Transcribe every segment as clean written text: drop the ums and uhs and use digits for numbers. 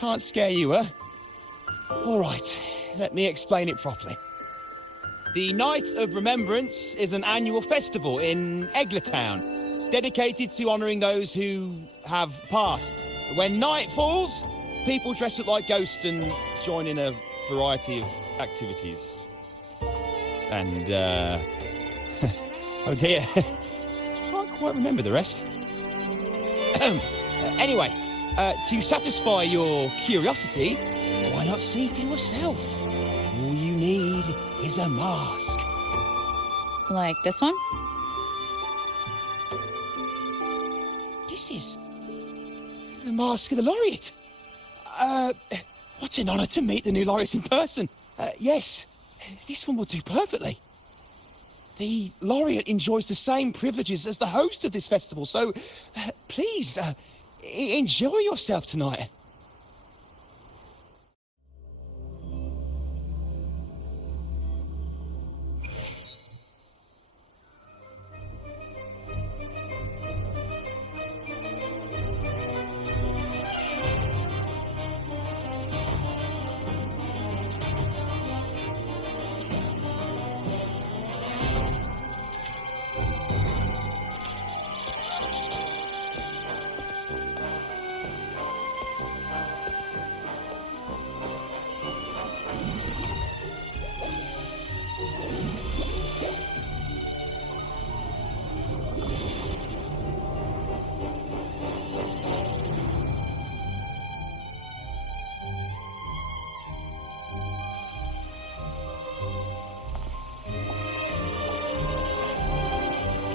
Can't scare you, huh? All right, let me explain it properly. The Night of Remembrance is an annual festival in Eglertown, dedicated to honouring those who have passed. When night falls, people dress up like ghosts and join in a variety of activities. And, oh dear, can't quite remember the rest. Anyway, to satisfy your curiosity, why not see for yourself? All you need is a mask. Like this one? This is the mask of the laureate. What an honour to meet the new laureate in person. Yes, this one will do perfectly. The laureate enjoys the same privileges as the host of this festival, so please, enjoy yourself tonight.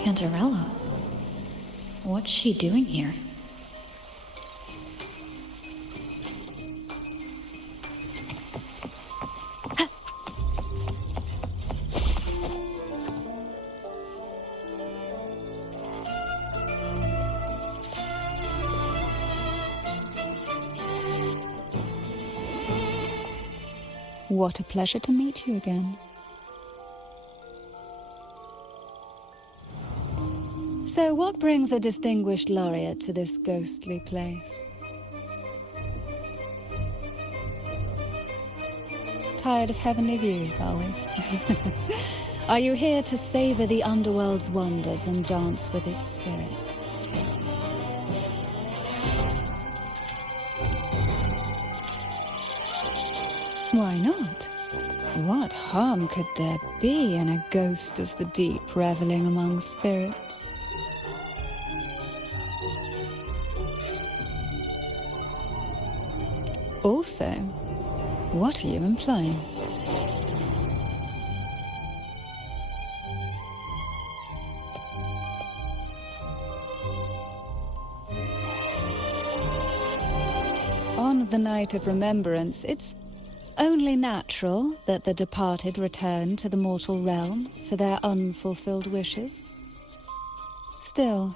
Cantarella? What's she doing here? What a pleasure to meet you again. So what brings a distinguished laureate to this ghostly place? Tired of heavenly views, are we? Are you here to savor the underworld's wonders and dance with its spirits? Why not? What harm could there be in a ghost of the deep reveling among spirits? Also, what are you implying? On the Night of Remembrance, it's only natural that the departed return to the mortal realm for their unfulfilled wishes. Still,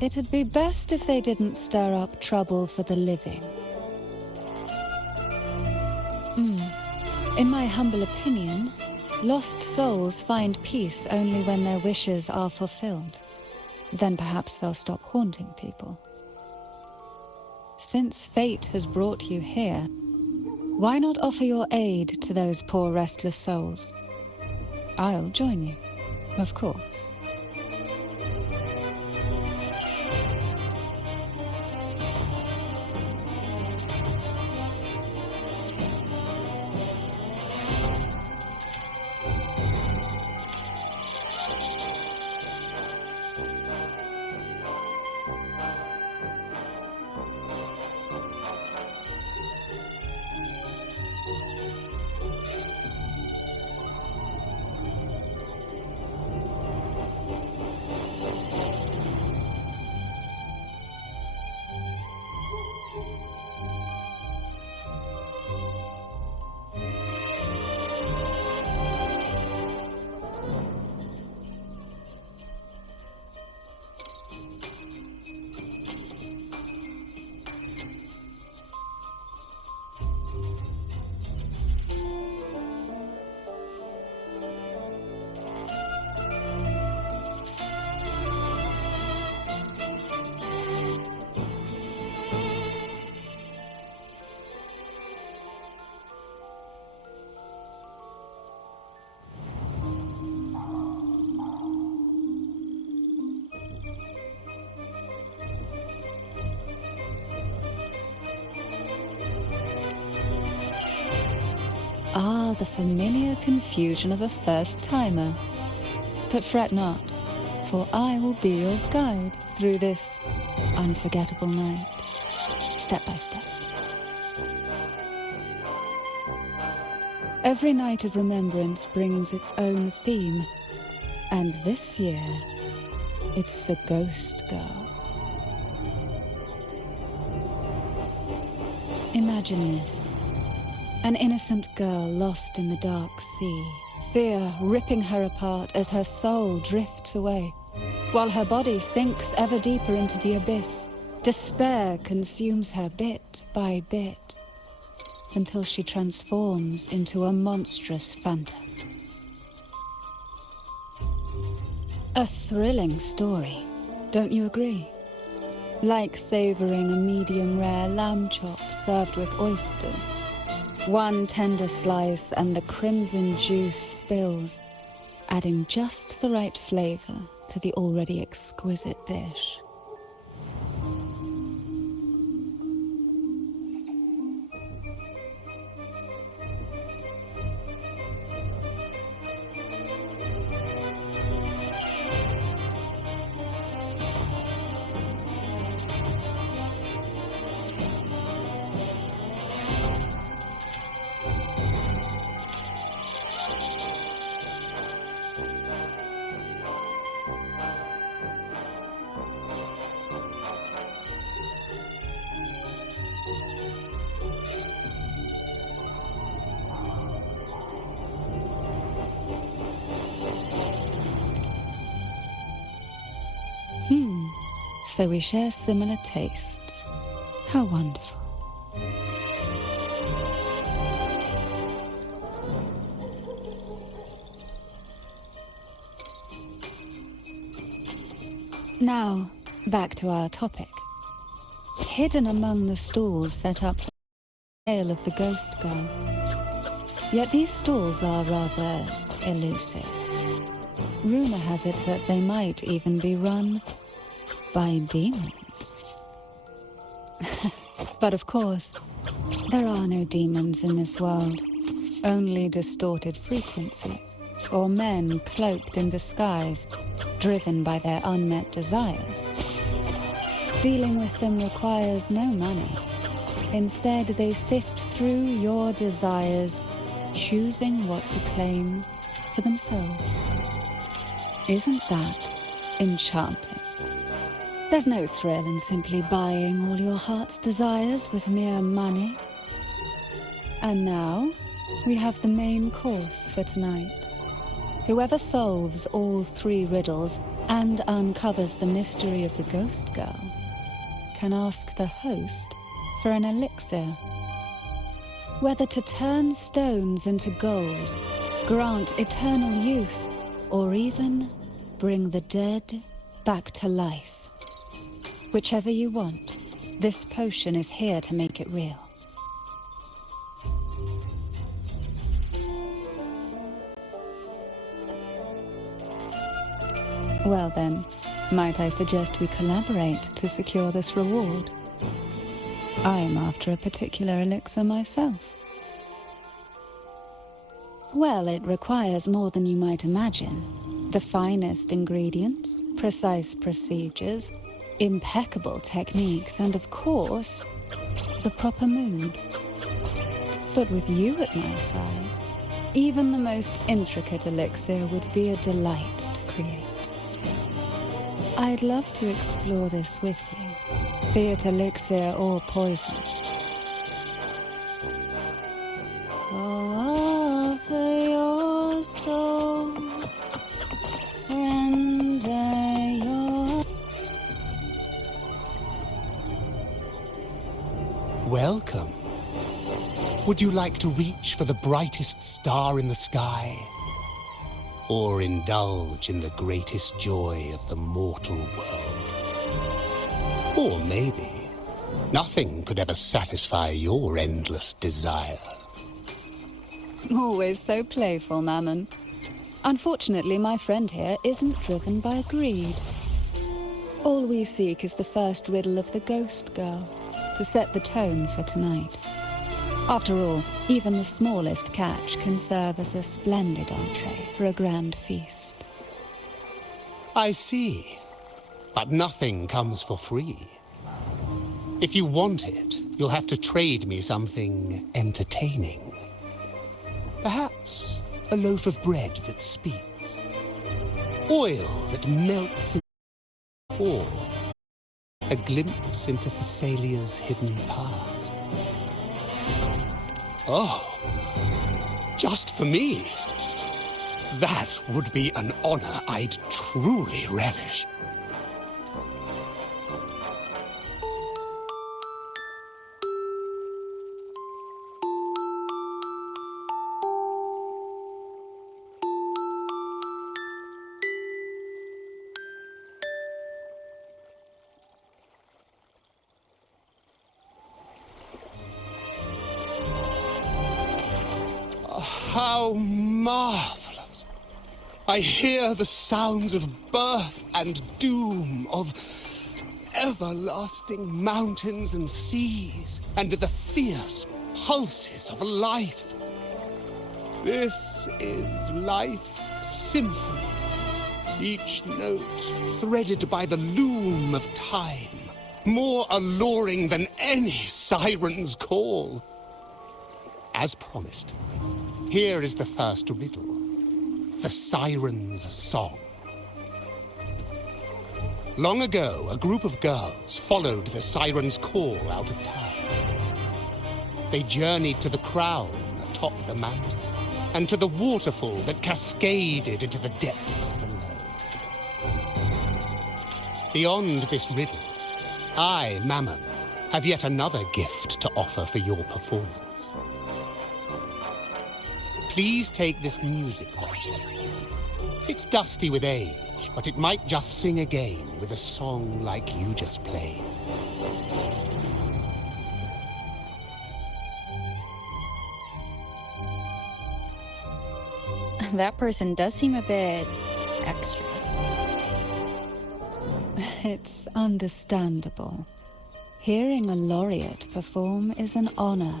it'd be best if they didn't stir up trouble for the living. In my humble opinion, lost souls find peace only when their wishes are fulfilled. Then perhaps they'll stop haunting people. Since fate has brought you here, why not offer your aid to those poor restless souls? I'll join you, of course. Ah, the familiar confusion of a first-timer. But fret not, for I will be your guide through this unforgettable night, step by step. Every Night of Remembrance brings its own theme, and this year, it's the Ghost Girl. Imagine this. An innocent girl lost in the dark sea, fear ripping her apart as her soul drifts away, while her body sinks ever deeper into the abyss. Despair consumes her bit by bit, until she transforms into a monstrous phantom. A thrilling story, don't you agree? Like savoring a medium-rare lamb chop served with oysters. One tender slice and the crimson juice spills, adding just the right flavor to the already exquisite dish. So we share similar tastes. How wonderful. Now, back to our topic. Hidden among the stalls set up for the tale of the Ghost Girl. Yet these stalls are rather elusive. Rumor has it that they might even be run by demons. But of course, there are no demons in this world, only distorted frequencies, or men cloaked in disguise, driven by their unmet desires. Dealing with them requires no money. Instead, they sift through your desires, choosing what to claim for themselves. Isn't that enchanting? There's no thrill in simply buying all your heart's desires with mere money. And now, we have the main course for tonight. Whoever solves all 3 riddles and uncovers the mystery of the Ghost Girl can ask the host for an elixir. Whether to turn stones into gold, grant eternal youth, or even bring the dead back to life. Whichever you want, this potion is here to make it real. Well then, might I suggest we collaborate to secure this reward? I am after a particular elixir myself. Well, it requires more than you might imagine. The finest ingredients, precise procedures, impeccable techniques, and of course, the proper mood. But with you at my side, even the most intricate elixir would be a delight to create. I'd love to explore this with you, be it elixir or poison. Offer your soul, surrender your... Welcome. Would you like to reach for the brightest star in the sky? Or indulge in the greatest joy of the mortal world? Or maybe nothing could ever satisfy your endless desire. Always so playful, Mammon. Unfortunately, my friend here isn't driven by greed. All we seek is the first riddle of the Ghost Girl, to set the tone for tonight. After all, even the smallest catch can serve as a splendid entree for a grand feast. I see. But nothing comes for free. If you want it, you'll have to trade me something entertaining. Perhaps a loaf of bread that speaks. Oil that melts in or a glimpse into Thessalia's hidden past. Oh, just for me. That would be an honor I'd truly relish. How marvelous! I hear the sounds of birth and doom, of everlasting mountains and seas, and the fierce pulses of life. This is life's symphony, each note threaded by the loom of time, more alluring than any siren's call. As promised, here is the first riddle, the Siren's Song. Long ago, a group of girls followed the Siren's call out of town. They journeyed to the crown atop the mountain, and to the waterfall that cascaded into the depths below. Beyond this riddle, I, Mammon, have yet another gift to offer for your performance. Please take this music box. It's dusty with age, but it might just sing again with a song like you just played. That person does seem a bit extra. It's understandable. Hearing a laureate perform is an honor,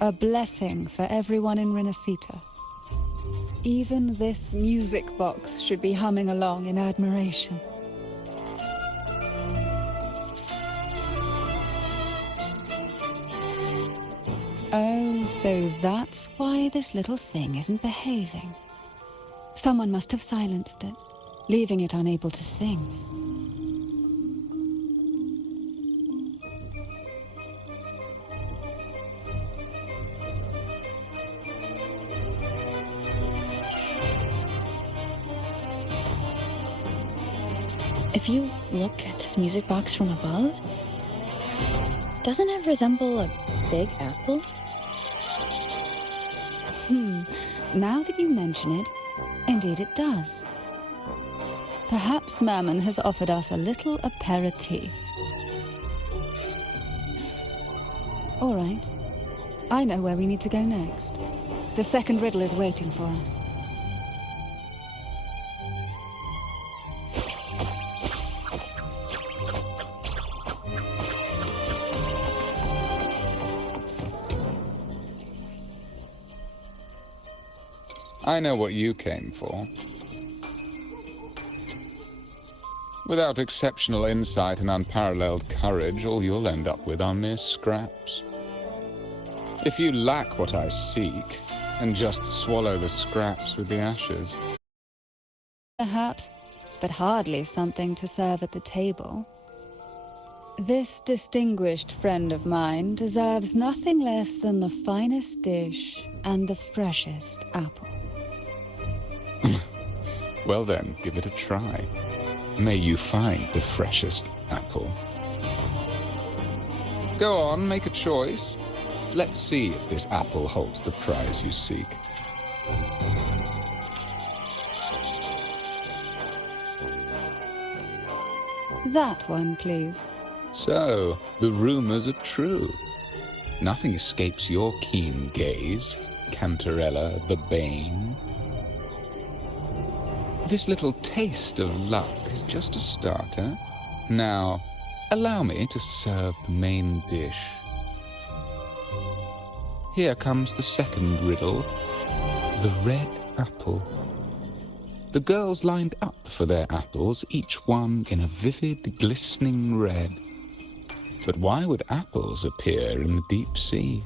a blessing for everyone in Renacita. Even this music box should be humming along in admiration. Oh, so that's why this little thing isn't behaving. Someone must have silenced it, leaving it unable to sing. If you look at this music box from above, doesn't it resemble a big apple? Now that you mention it, indeed it does. Perhaps Mammon has offered us a little aperitif. All right. I know where we need to go next. The second riddle is waiting for us. I know what you came for. Without exceptional insight and unparalleled courage, all you'll end up with are mere scraps. If you lack what I seek, then just swallow the scraps with the ashes. Perhaps, but hardly something to serve at the table. This distinguished friend of mine deserves nothing less than the finest dish and the freshest apple. Well then, give it a try. May you find the freshest apple. Go on, make a choice. Let's see if this apple holds the prize you seek. That one, please. So, the rumors are true. Nothing escapes your keen gaze, Cantarella the Bane. This little taste of luck is just a starter. Now, allow me to serve the main dish. Here comes the second riddle. The red apple. The girls lined up for their apples, each one in a vivid, glistening red. But why would apples appear in the deep sea?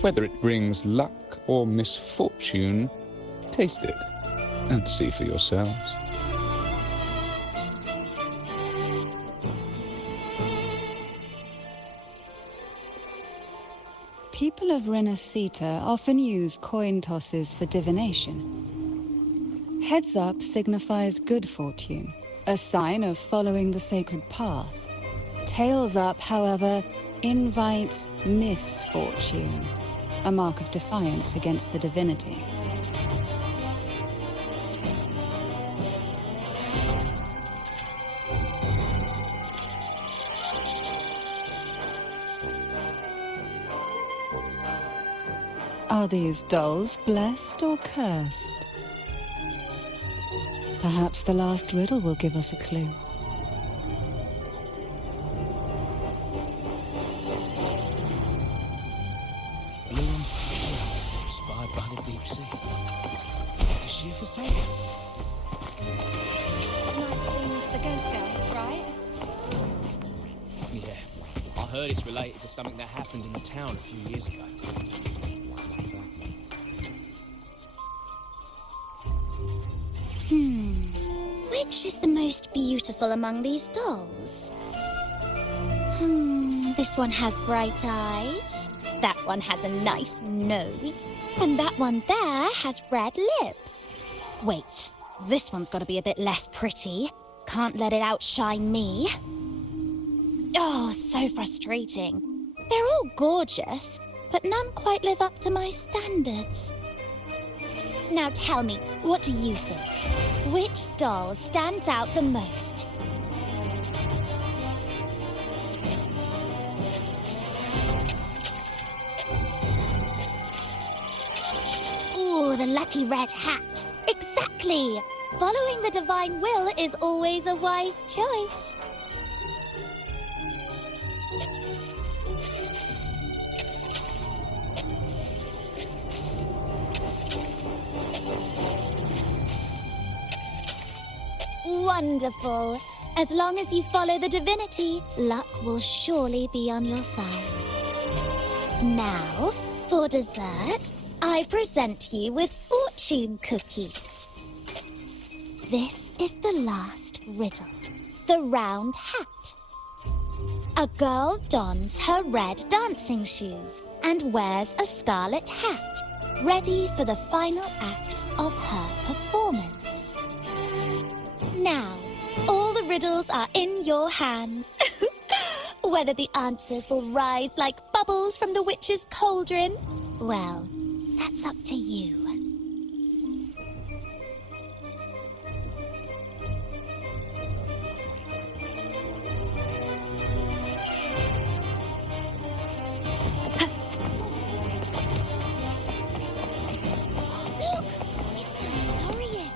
Whether it brings luck or misfortune, taste it and see for yourselves. People of Renacita often use coin tosses for divination. Heads up signifies good fortune, a sign of following the sacred path. Tails up, however, invites misfortune, a mark of defiance against the divinity. Are these dolls blessed or cursed? Perhaps the last riddle will give us a clue. Blue and pale, inspired by the deep sea. Is she for sale? Tonight's theme is the ghost girl, right? Yeah, I heard it's related to something that happened in the town a few years ago. Which is the most beautiful among these dolls? This one has bright eyes. That one has a nice nose. And that one there has red lips. Wait, this one's got to be a bit less pretty. Can't let it outshine me. Oh, so frustrating. They're all gorgeous, but none quite live up to my standards. Now tell me, what do you think? Which doll stands out the most? Ooh, the lucky red hat. Exactly! Following the divine will is always a wise choice. Wonderful. As long as you follow the divinity, luck will surely be on your side. Now, for dessert, I present you with fortune cookies. This is the last riddle. The round hat. A girl dons her red dancing shoes and wears a scarlet hat, ready for the final act of her performance. Now, all the riddles are in your hands. Whether the answers will rise like bubbles from the witch's cauldron, well, that's up to you. Look! It's the Lorien.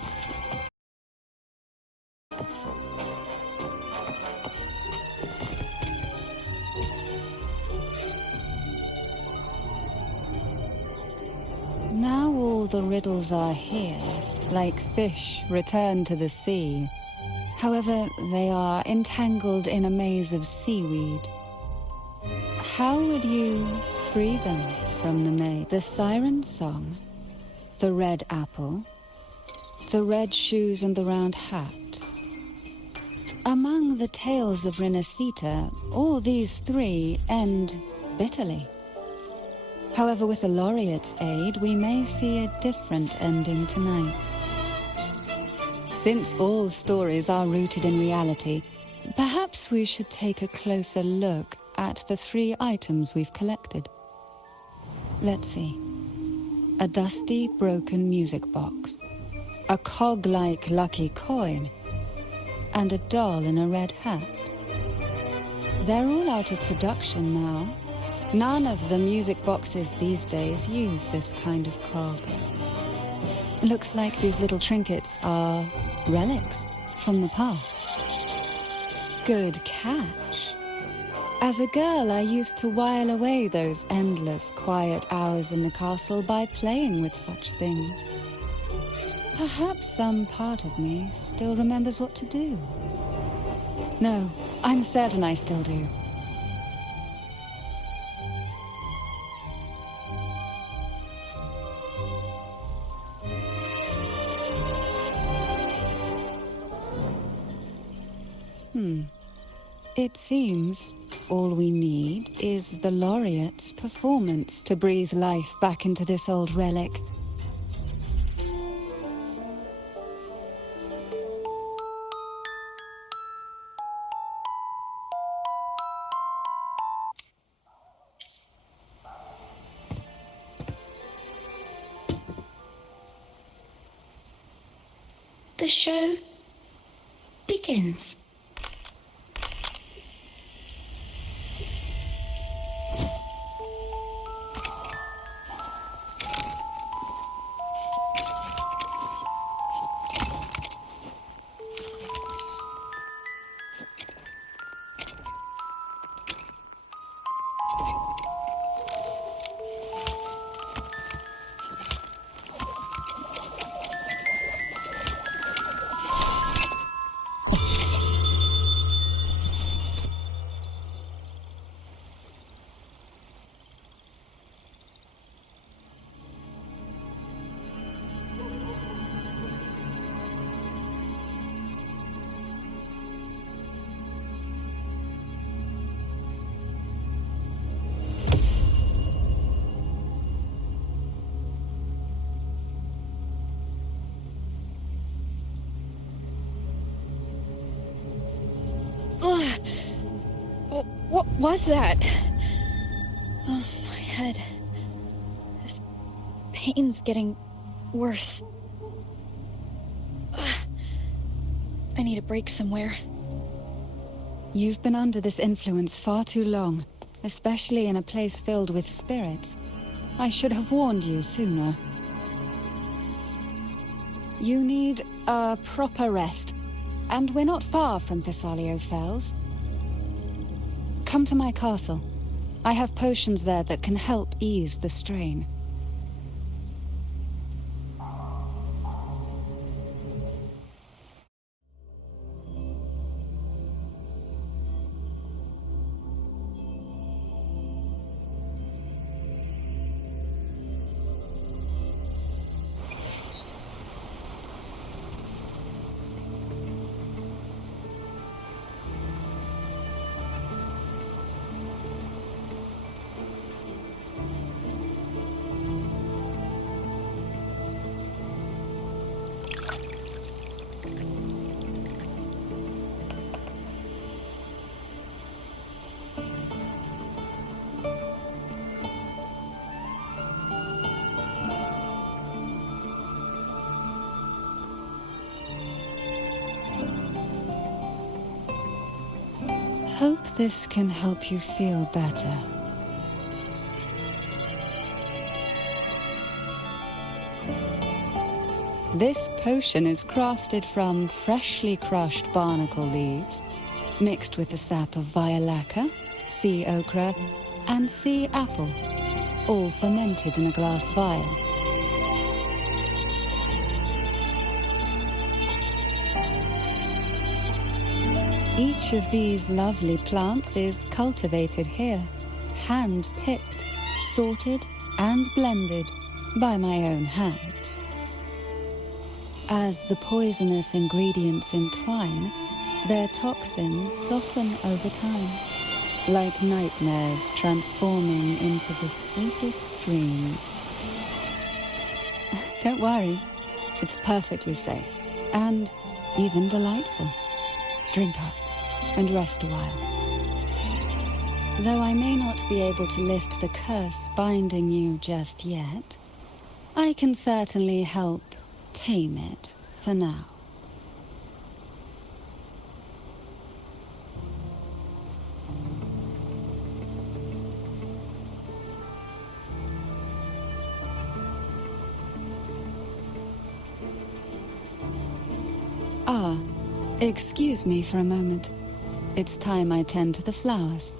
Now all the riddles are here, like fish returned to the sea. However, they are entangled in a maze of seaweed. How would you free them from the maze? The siren song, the red apple, the red shoes and the round hat. Among the tales of Renacita, all these three end bitterly. However, with the laureate's aid, we may see a different ending tonight. Since all stories are rooted in reality, perhaps we should take a closer look at the three items we've collected. Let's see. A dusty, broken music box, a cog-like lucky coin, and a doll in a red hat. They're all out of production now. None of the music boxes these days use this kind of cog. Looks like these little trinkets are relics from the past. Good catch. As a girl, I used to while away those endless, quiet hours in the castle by playing with such things. Perhaps some part of me still remembers what to do. No, I'm certain I still do. It seems all we need is the laureate's performance to breathe life back into this old relic. The show begins. What was that? Oh, my head. This pain's getting worse. I need a break somewhere. You've been under this influence far too long, especially in a place filled with spirits. I should have warned you sooner. You need a proper rest, and we're not far from Thessalio Fells. Come to my castle. I have potions there that can help ease the strain. Hope this can help you feel better. This potion is crafted from freshly crushed barnacle leaves, mixed with the sap of violaca, sea ochre, and sea apple, all fermented in a glass vial. Each of these lovely plants is cultivated here, hand-picked, sorted, and blended by my own hands. As the poisonous ingredients entwine, their toxins soften over time, like nightmares transforming into the sweetest dreams. Don't worry, it's perfectly safe, and even delightful. Drink up and rest a while. Though I may not be able to lift the curse binding you just yet, I can certainly help tame it for now. Excuse me for a moment. It's time I tend to the flowers.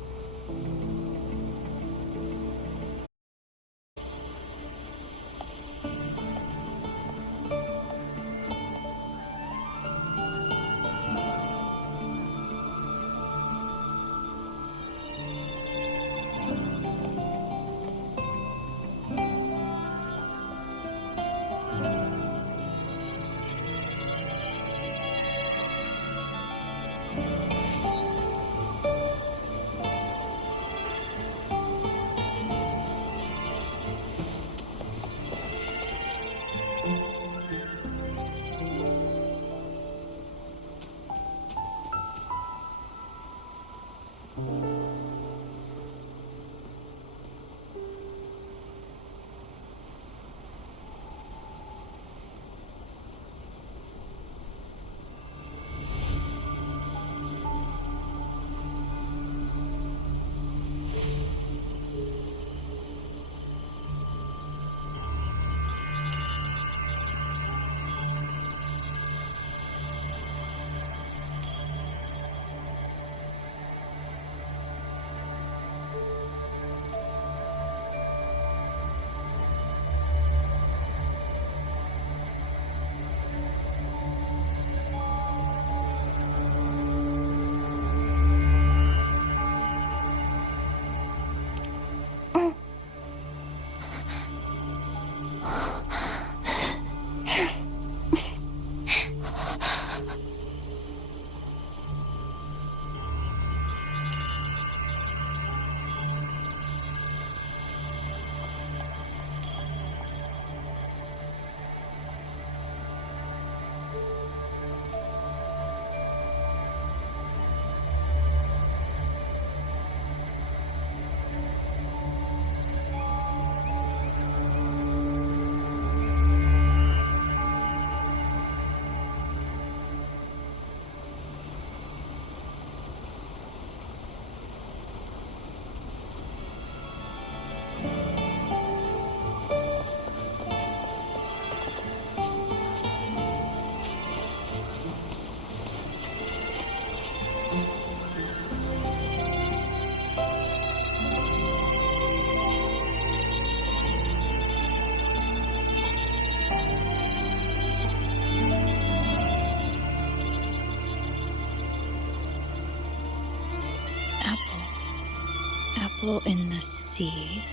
Apple in the sea.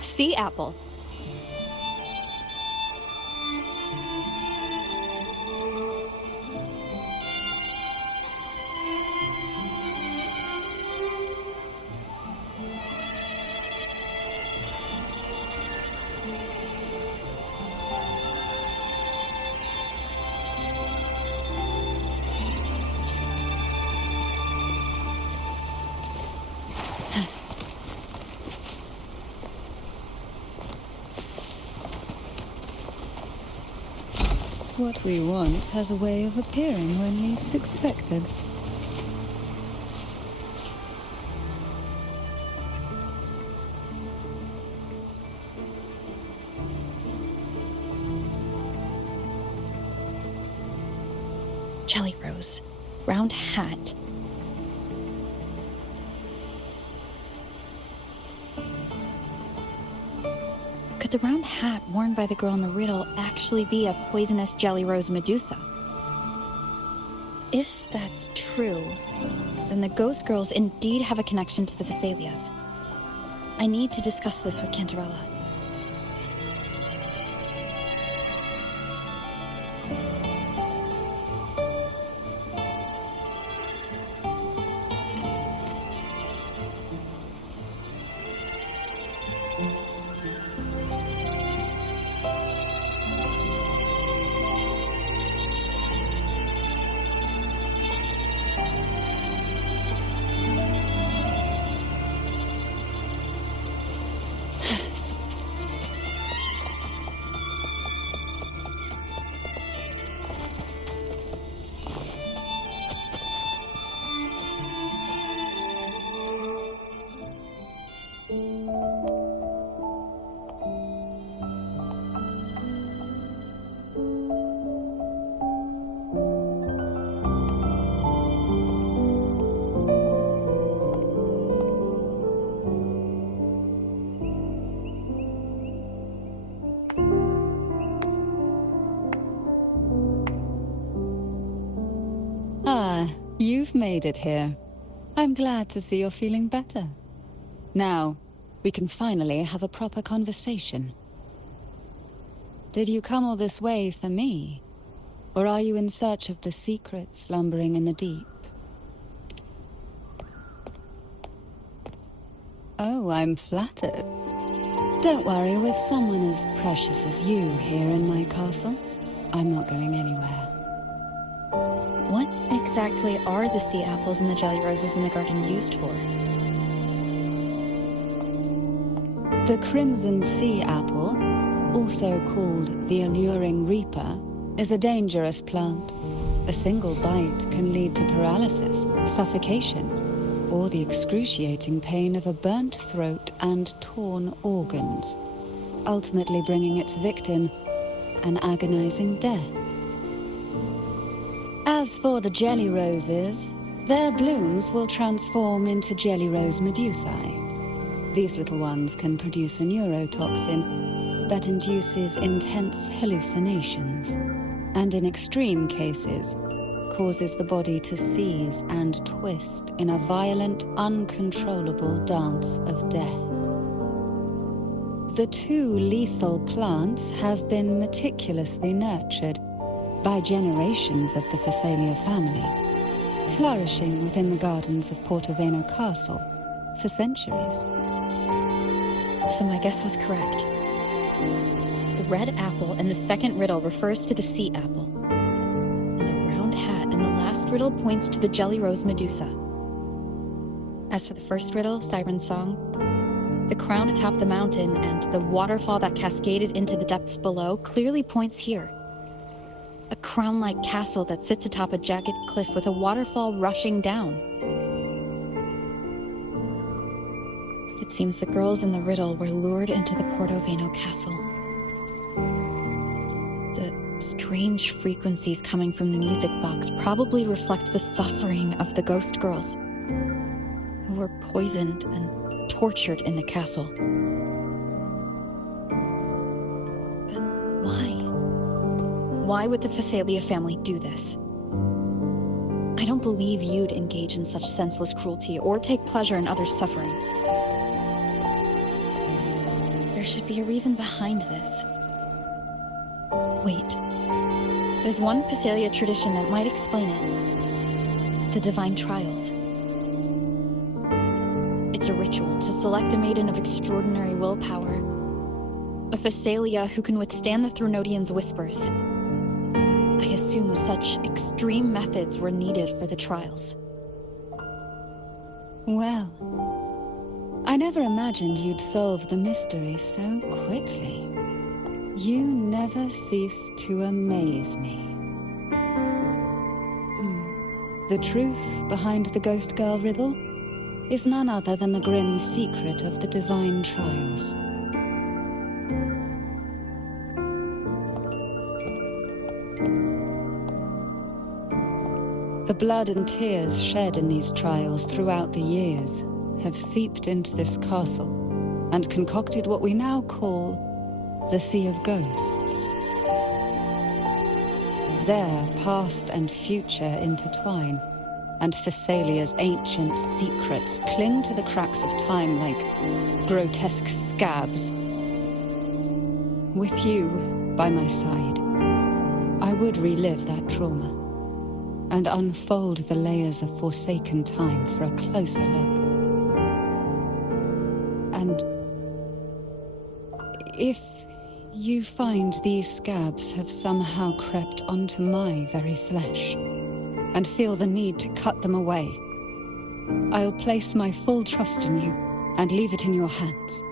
Sea apple. What we want has a way of appearing when least expected. Jelly rose. Round hat. Could the round hat worn by the girl in the riddle actually be a poisonous jelly rose Medusa? If that's true, then the ghost girls indeed have a connection to the Vesalias. I need to discuss this with Cantarella. you've made it here. I'm glad to see you're feeling better. Now, we can finally have a proper conversation. Did you come all this way for me? Or are you in search of the secret slumbering in the deep? Oh, I'm flattered. Don't worry, with someone as precious as you here in my castle, I'm not going anywhere. What exactly are the sea apples and the jelly roses in the garden used for? The crimson sea apple, also called the alluring reaper, is a dangerous plant. A single bite can lead to paralysis, suffocation, or the excruciating pain of a burnt throat and torn organs, ultimately bringing its victim an agonizing death. As for the jelly roses, their blooms will transform into jelly rose medusae. These little ones can produce a neurotoxin that induces intense hallucinations, and in extreme cases, causes the body to seize and twist in a violent, uncontrollable dance of death. The two lethal plants have been meticulously nurtured by generations of the Phasalia family, flourishing within the gardens of Portoveno Castle for centuries. So my guess was correct. The red apple in the second riddle refers to the sea apple. And the round hat in the last riddle points to the jelly rose medusa. As for the first riddle, Siren's Song, the crown atop the mountain and the waterfall that cascaded into the depths below clearly points here. A crown-like castle that sits atop a jagged cliff with a waterfall rushing down. It seems the girls in the riddle were lured into the Portoveno castle. The strange frequencies coming from the music box probably reflect the suffering of the ghost girls, who were poisoned and tortured in the castle. But why? Why would the Phasalia family do this? I don't believe you'd engage in such senseless cruelty or take pleasure in others' suffering. There should be a reason behind this. Wait. There's one Phasalia tradition that might explain it. The Divine Trials. It's a ritual to select a maiden of extraordinary willpower. A Phasalia who can withstand the Thronodians' whispers. I assume such extreme methods were needed for the trials. Well, I never imagined you'd solve the mystery so quickly. You never cease to amaze me. The truth behind the Ghost Girl riddle is none other than the grim secret of the Divine Trials. The blood and tears shed in these trials throughout the years have seeped into this castle and concocted what we now call the Sea of Ghosts. There, past and future intertwine, and Phasalia's ancient secrets cling to the cracks of time like grotesque scabs. With you by my side, I would relive that trauma and unfold the layers of forsaken time for a closer look. And if you find these scabs have somehow crept onto my very flesh, and feel the need to cut them away, I'll place my full trust in you and leave it in your hands.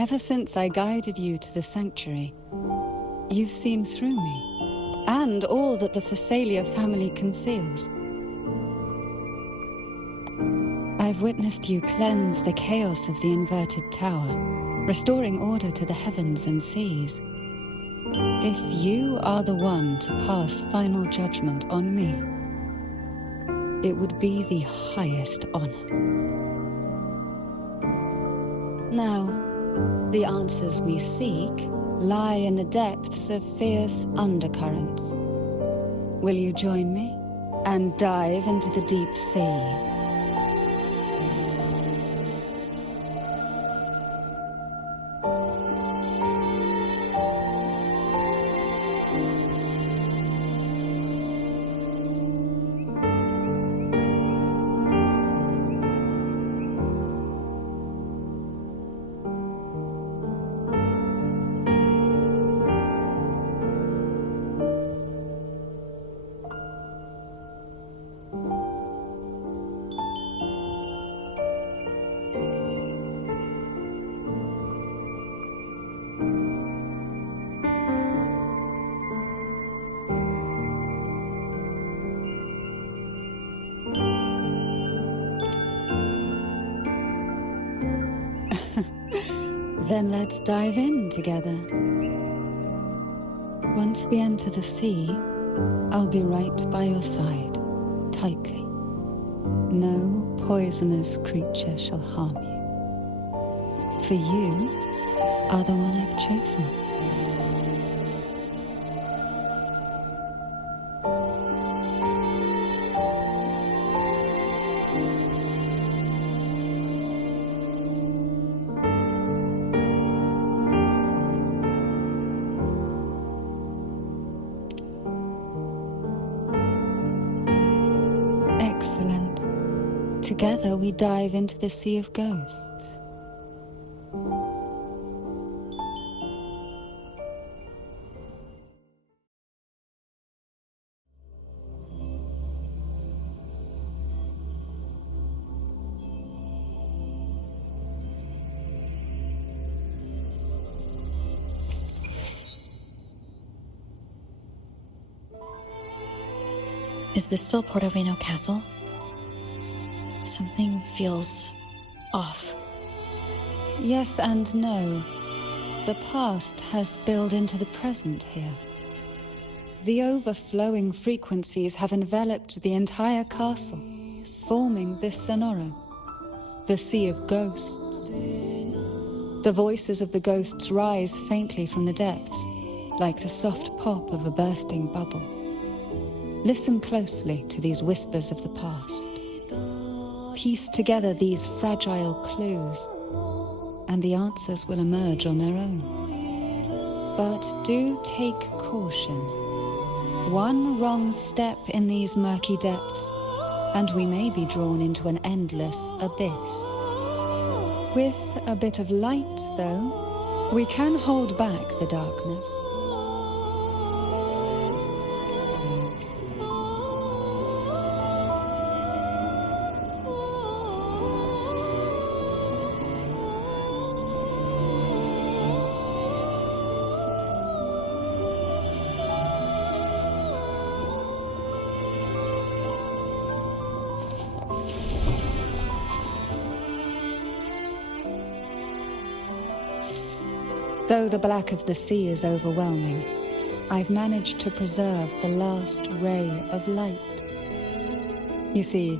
Ever since I guided you to the sanctuary, you've seen through me, and all that the Thessalia family conceals. I've witnessed you cleanse the chaos of the inverted tower, restoring order to the heavens and seas. If you are the one to pass final judgment on me, it would be the highest honor. Now, the answers we seek lie in the depths of fierce undercurrents. Will you join me and dive into the deep sea? Then let's dive in together. Once we enter the sea, I'll be right by your side, tightly. No poisonous creature shall harm you. For you are the one I've chosen. Excellent. Together we dive into the Sea of Ghosts. Is this still Portovino Castle? Something feels off. Yes and no. The past has spilled into the present here. The overflowing frequencies have enveloped the entire castle, forming this Sonoro, the Sea of Ghosts. The voices of the ghosts rise faintly from the depths, like the soft pop of a bursting bubble. Listen closely to these whispers of the past. Piece together these fragile clues, and the answers will emerge on their own. But do take caution. One wrong step in these murky depths, and we may be drawn into an endless abyss. With a bit of light, though, we can hold back the darkness. Though the black of the sea is overwhelming, I've managed to preserve the last ray of light. You see,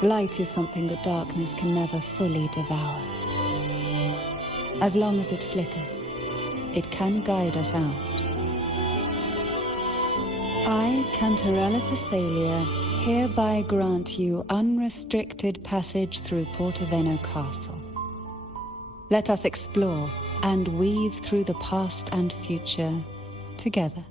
light is something that darkness can never fully devour. As long as it flickers, it can guide us out. I, Cantarella Thessalia, hereby grant you unrestricted passage through Portovino Castle. Let us explore and weave through the past and future together.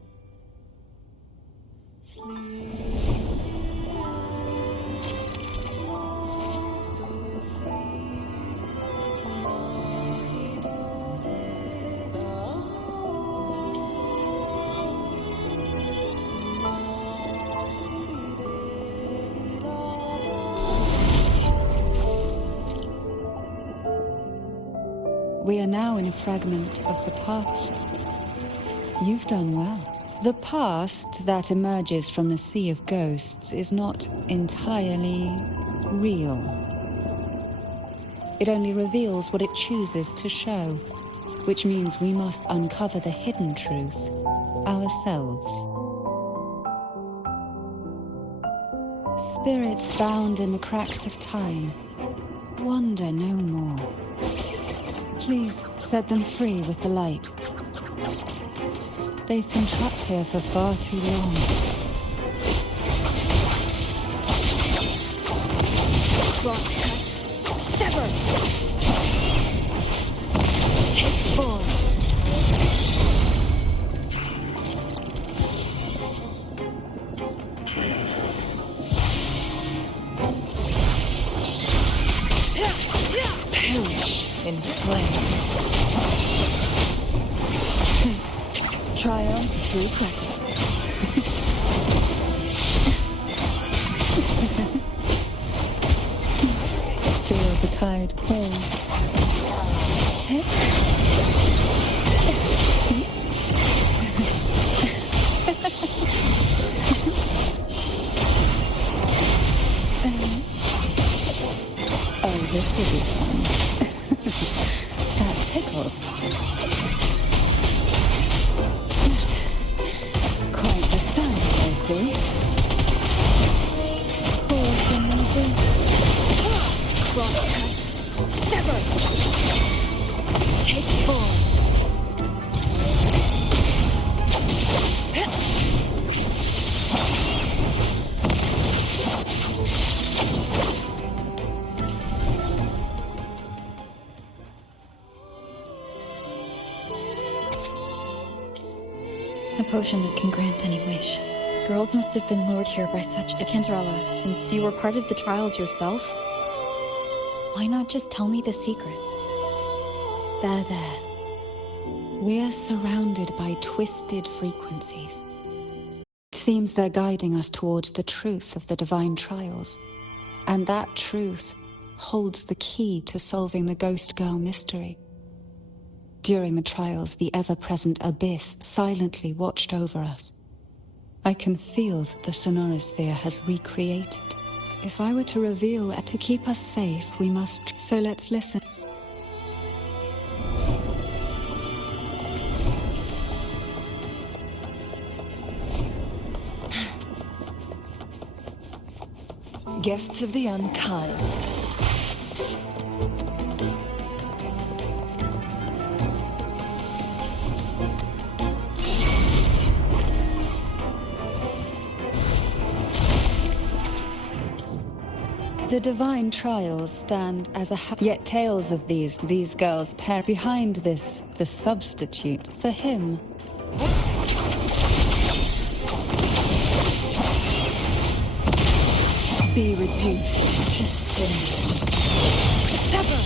We are now in a fragment of the past. You've done well. The past that emerges from the Sea of Ghosts is not entirely real. It only reveals what it chooses to show, which means we must uncover the hidden truth ourselves. Spirits bound in the cracks of time wander no more. Please set them free with the light. They've been trapped here for far too long. Crosscut. Sever. Take form. Perish in flames. Triumph through sacrifice. Feel the tide pour. Oh, this will be fun. That tickles. Quite the style, I see. Caution and grace. Crosscut. Sever. Take form. A potion that can grant any wish. Girls must have been lured here by such a Cantarella, since you were part of the trials yourself. Why not just tell me the secret? There. We're surrounded by twisted frequencies. It seems they're guiding us towards the truth of the divine trials. And that truth holds the key to solving the Ghost Girl mystery. During the trials, the ever-present abyss silently watched over us. I can feel that the Sonorosphere has recreated. If I were to reveal that to keep us safe, we must... So let's listen. Guests of the unkind. The divine trials stand as a yet tales of these girls pair behind this, the substitute for him. Be reduced to cinders. Sever!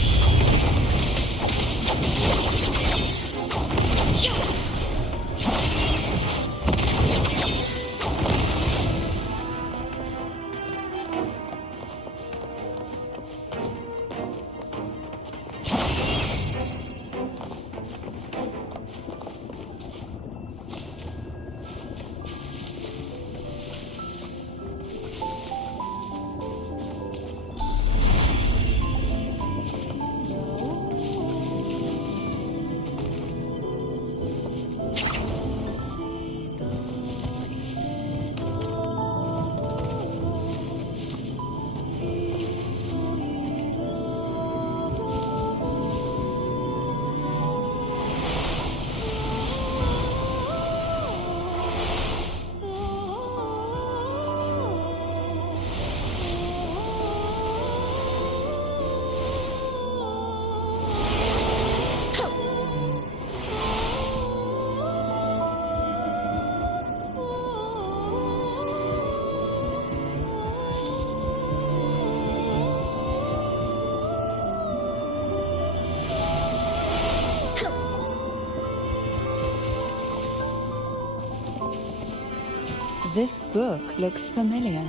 This book looks familiar.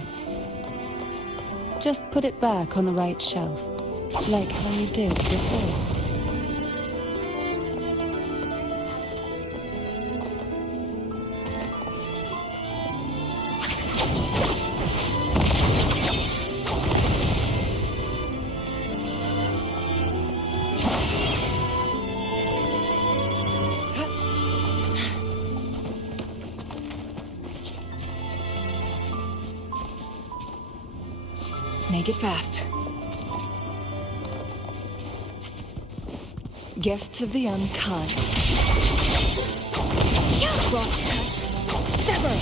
Just put it back on the right shelf, like how you did before. Make it fast. Guests of the unkind. Crosscut. Sever!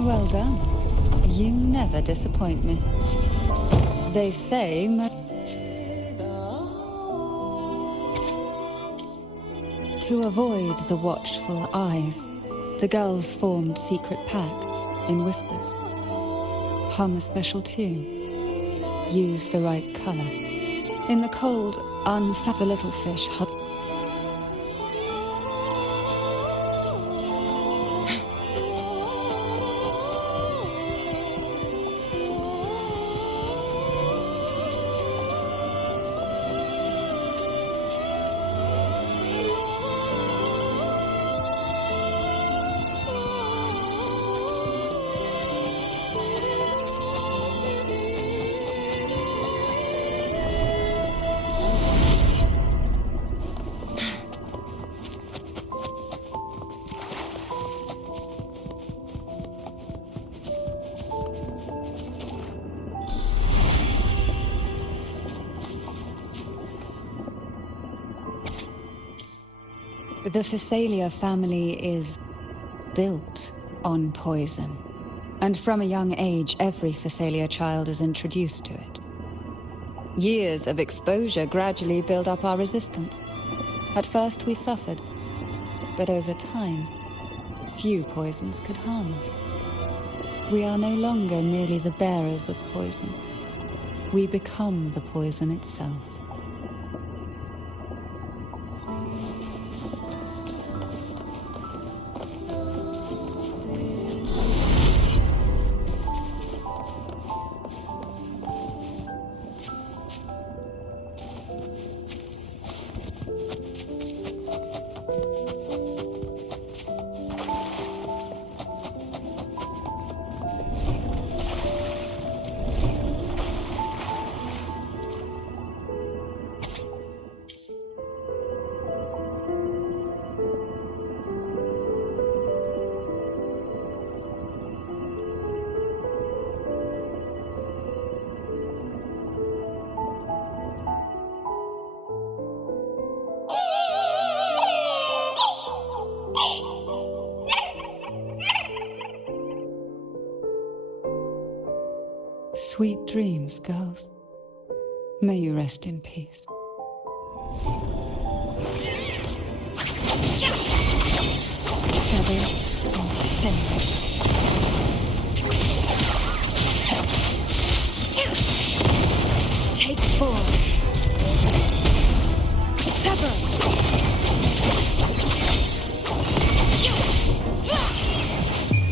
Well done. You never disappoint me. They say to avoid the watchful eyes, the girls formed secret pacts in whispers. Hum a special tune. Use the right color. In the cold, the little fish huddled. The Phasalia family is built on poison. And from a young age, every Phasalia child is introduced to it. Years of exposure gradually build up our resistance. At first we suffered, but over time, few poisons could harm us. We are no longer merely the bearers of poison. We become the poison itself. Sweet dreams, girls. May you rest in peace. Feathers incinerate. Take 4. Sever!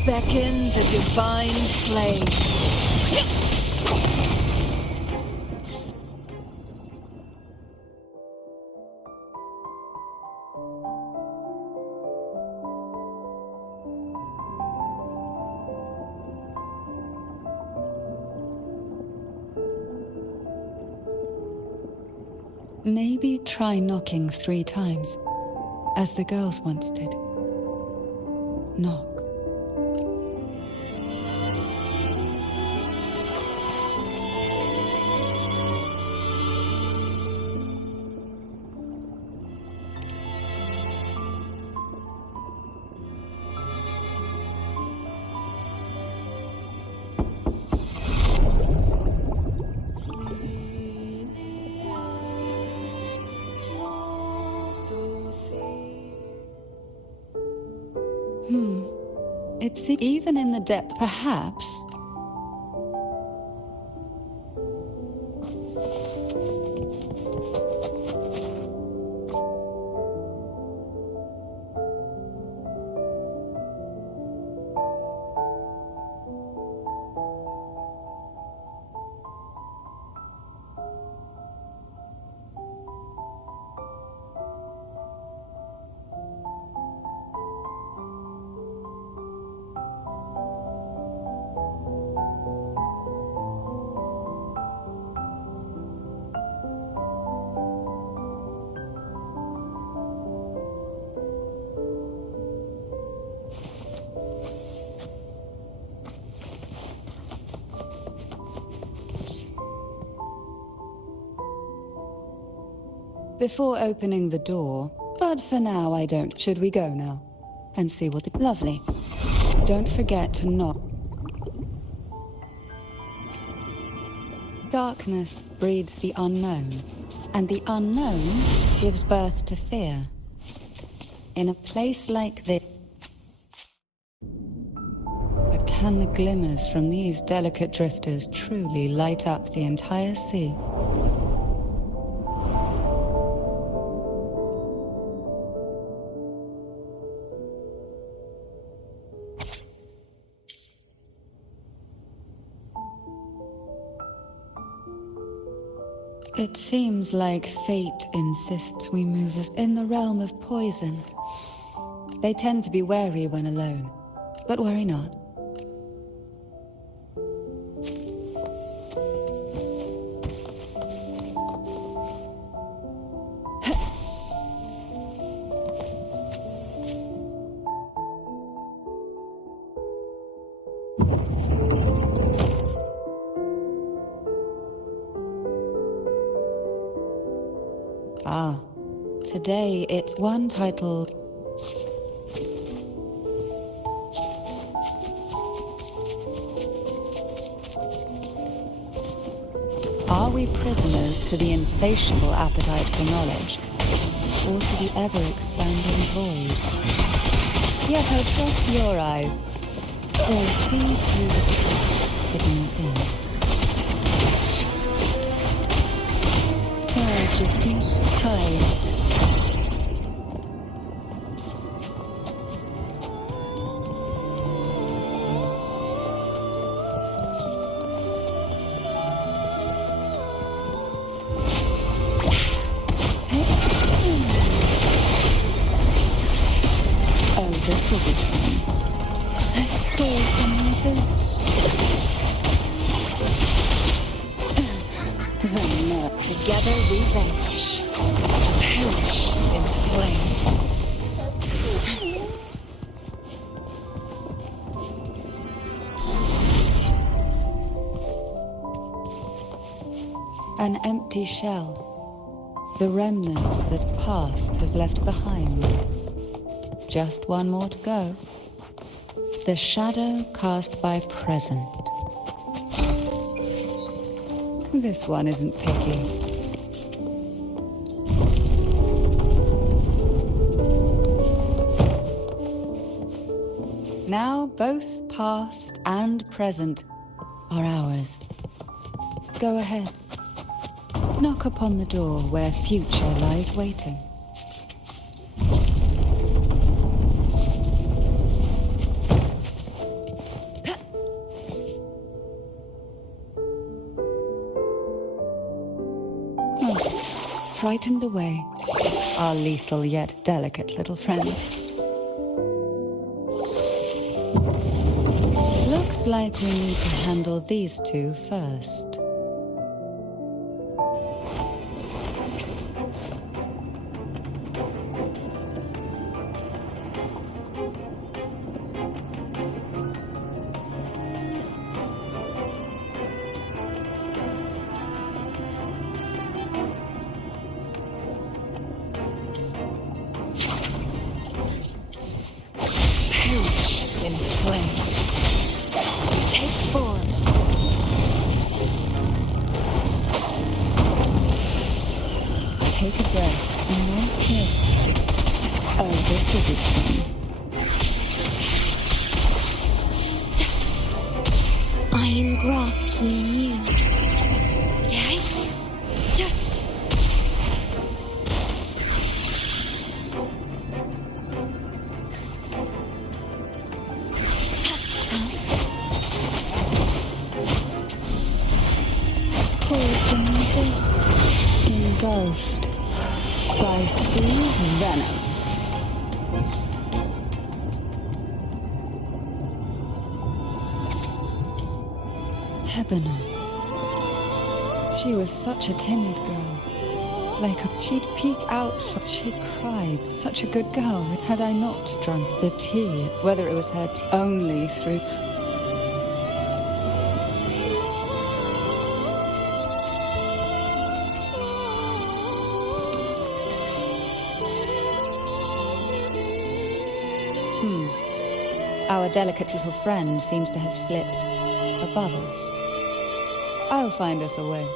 Beckon the divine flames. Maybe try knocking 3 times, as the girls once did. Knock. It's even in the depth, perhaps. before opening the door. But for now, I don't. Should we go now? And see what the... Lovely. Don't forget to knock. Darkness breeds the unknown, and the unknown gives birth to fear. In a place like this... But can the glimmers from these delicate drifters truly light up the entire sea? It seems like fate insists we move us in the realm of poison. They tend to be wary when alone, but worry not. Ah, today it's one title. Are we prisoners to the insatiable appetite for knowledge, or to the ever-expanding void? Yet I trust your eyes. They see through the traps hidden within. Surge of deep tides. Oh, this will be fun. Let go from this. Then together we vanish. Perish in flames. An empty shell. The remnants that past has left behind. Just one more to go. The shadow cast by present. This one isn't picky. Now both past and present are ours. Go ahead. Knock upon the door where future lies waiting. Frightened away, our lethal yet delicate little friend. Looks like we need to handle these two first. In flames. Take form. Take a breath and right here. Oh, this will be fun. I engraft you new. Engulfed by sea's venom. Hebona. She was such a timid girl. She'd peek out. She cried. Such a good girl. Had I not drunk the tea, whether it was her tea, only through... Our delicate little friend seems to have slipped above us. I'll find us a way.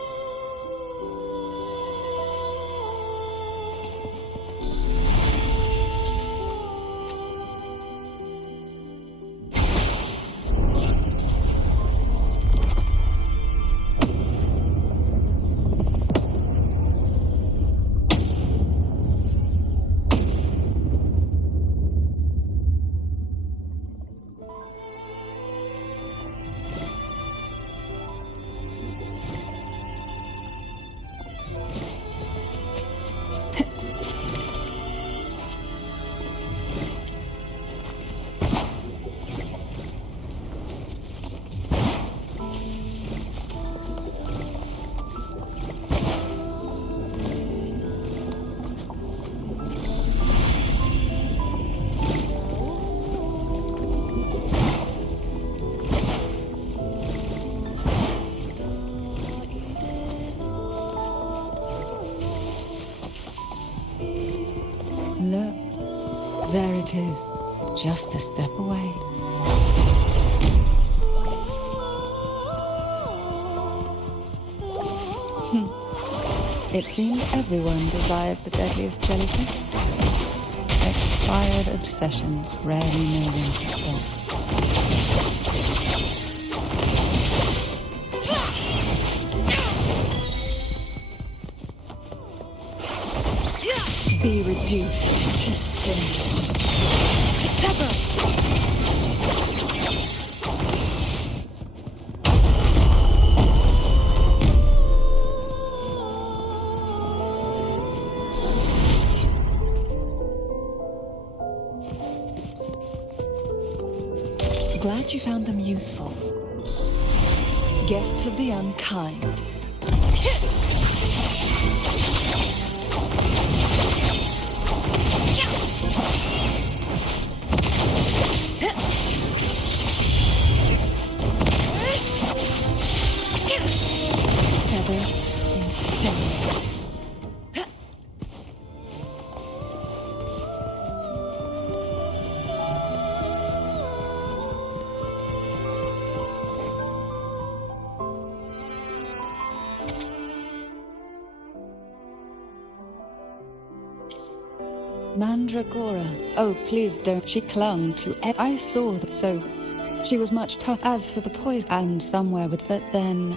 Look, there it is, just a step away. It seems everyone desires the deadliest jellyfish. Expired obsessions rarely know when to stop. Be reduced to cinders. Sever! Glad you found them useful. Guests of the unkind. Feathers incinerate. Mandragora. Oh, please don't. She clung to I saw that, so she was much tough. As for the poison, and somewhere with, but then...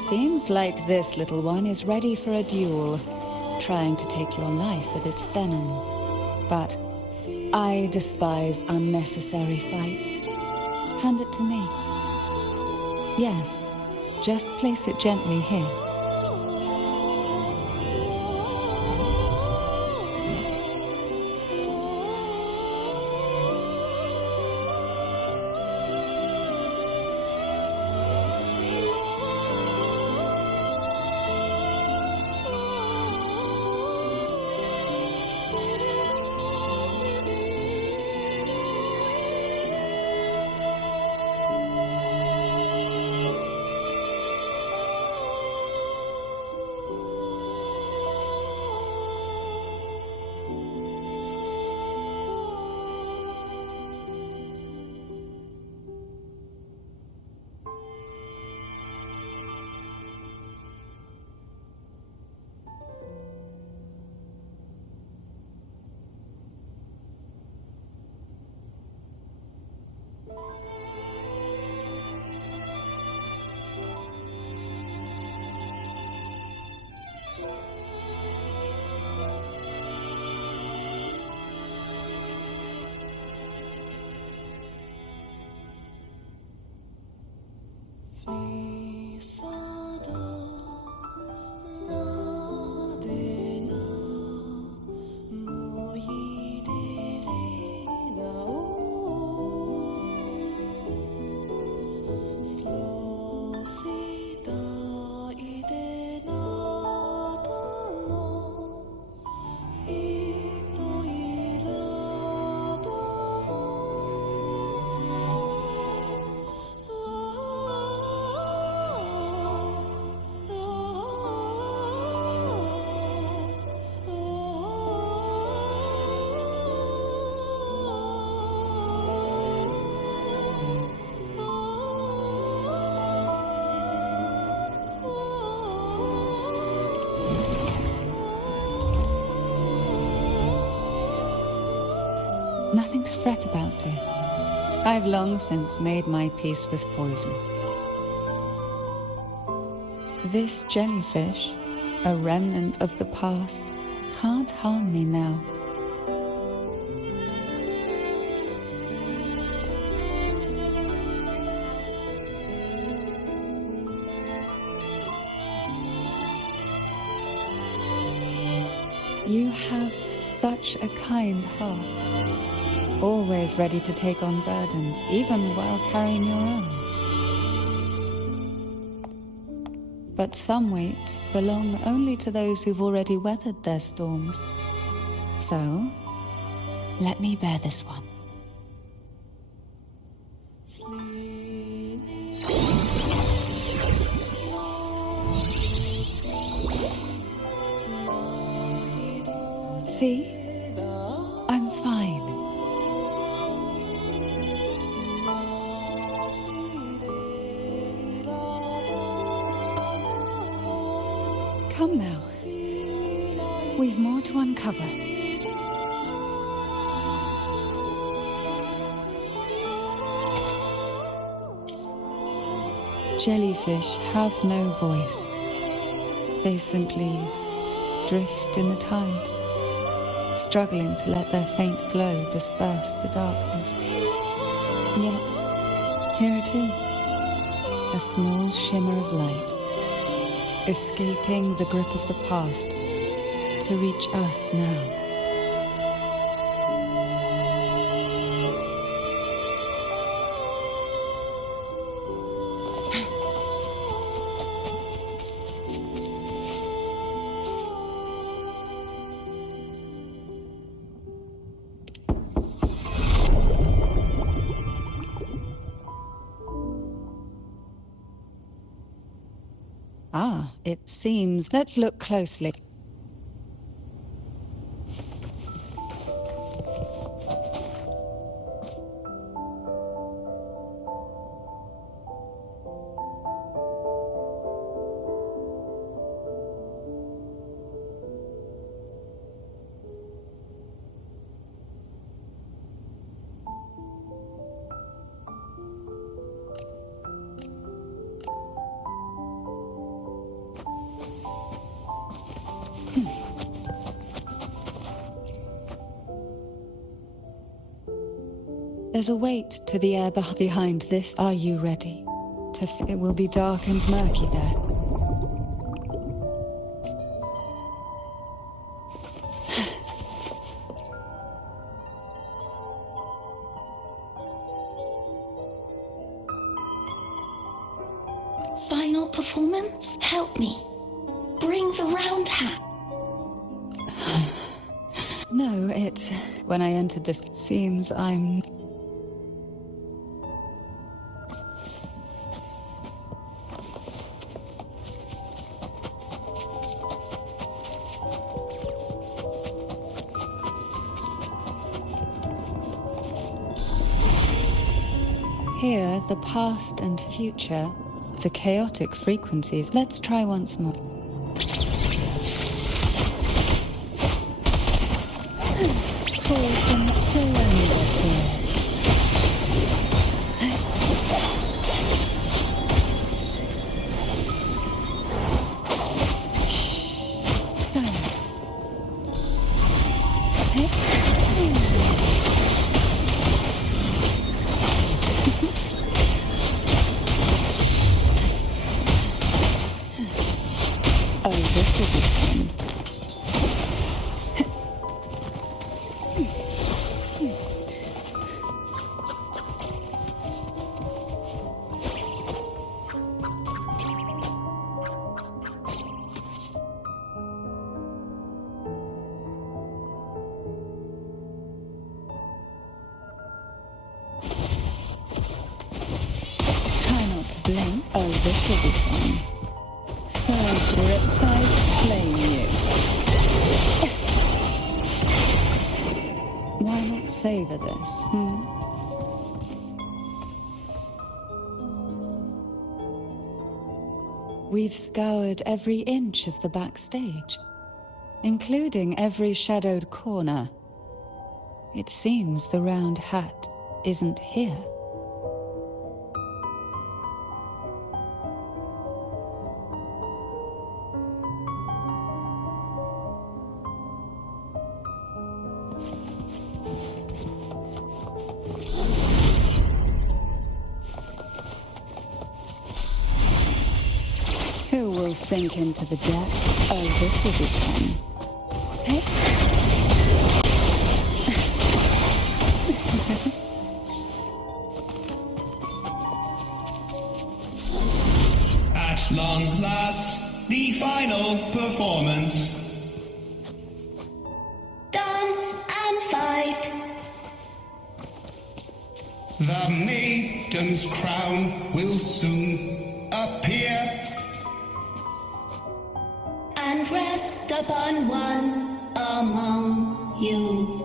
Seems like this little one is ready for a duel, trying to take your life with its venom. But I despise unnecessary fights. Hand it to me. Yes, just place it gently here. Flee, Sado. Nothing to fret about, dear. I've long since made my peace with poison. This jellyfish, a remnant of the past, can't harm me now. You have such a kind heart, always ready to take on burdens, even while carrying your own. But some weights belong only to those who've already weathered their storms. So, let me bear this one. See? I'm fine. Come now. We've more to uncover. Jellyfish have no voice. They simply drift in the tide, struggling to let their faint glow disperse the darkness. Yet, here it is, a small shimmer of light, escaping the grip of the past to reach us now. Ah, it seems. Let's look closely. There's a weight to the air behind this. Are you ready? It will be dark and murky there. Final performance? Help me. Bring the round hat. No, it's... When I entered this, seems I'm... Here, the past and future, the chaotic frequencies. Let's try once more. Hold them, surrender to it. Shh. Silence. Oh, this will be fun. Try not to blink. Oh, this will be fun. Surge riptides claim you. Why not savor this, We've scoured every inch of the backstage, including every shadowed corner. It seems the round hat isn't here. Who will sink into the depths? Oh, this will be fun. Hey? At long last, the final performance. Dance and fight. The maiden's crown will soon appear. And rest upon one among you.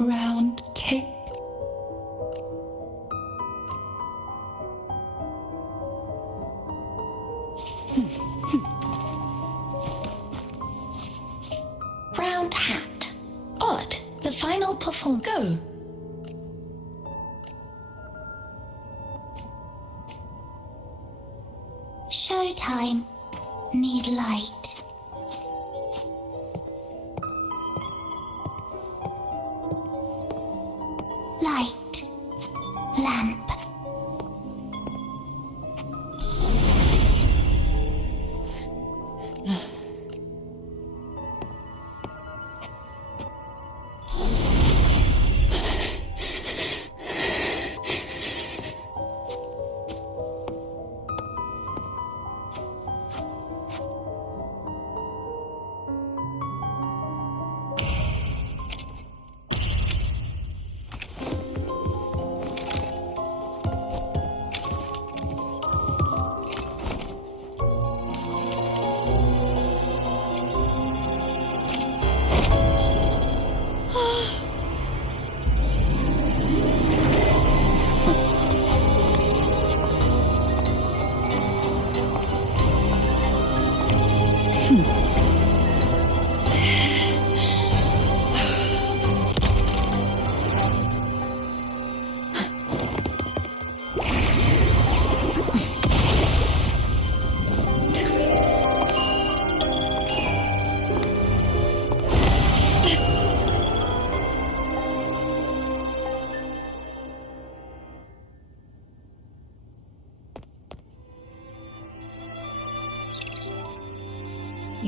Round tick. Round hat. Odd. The final perform. Go. Showtime. Need light. Light. Lamp.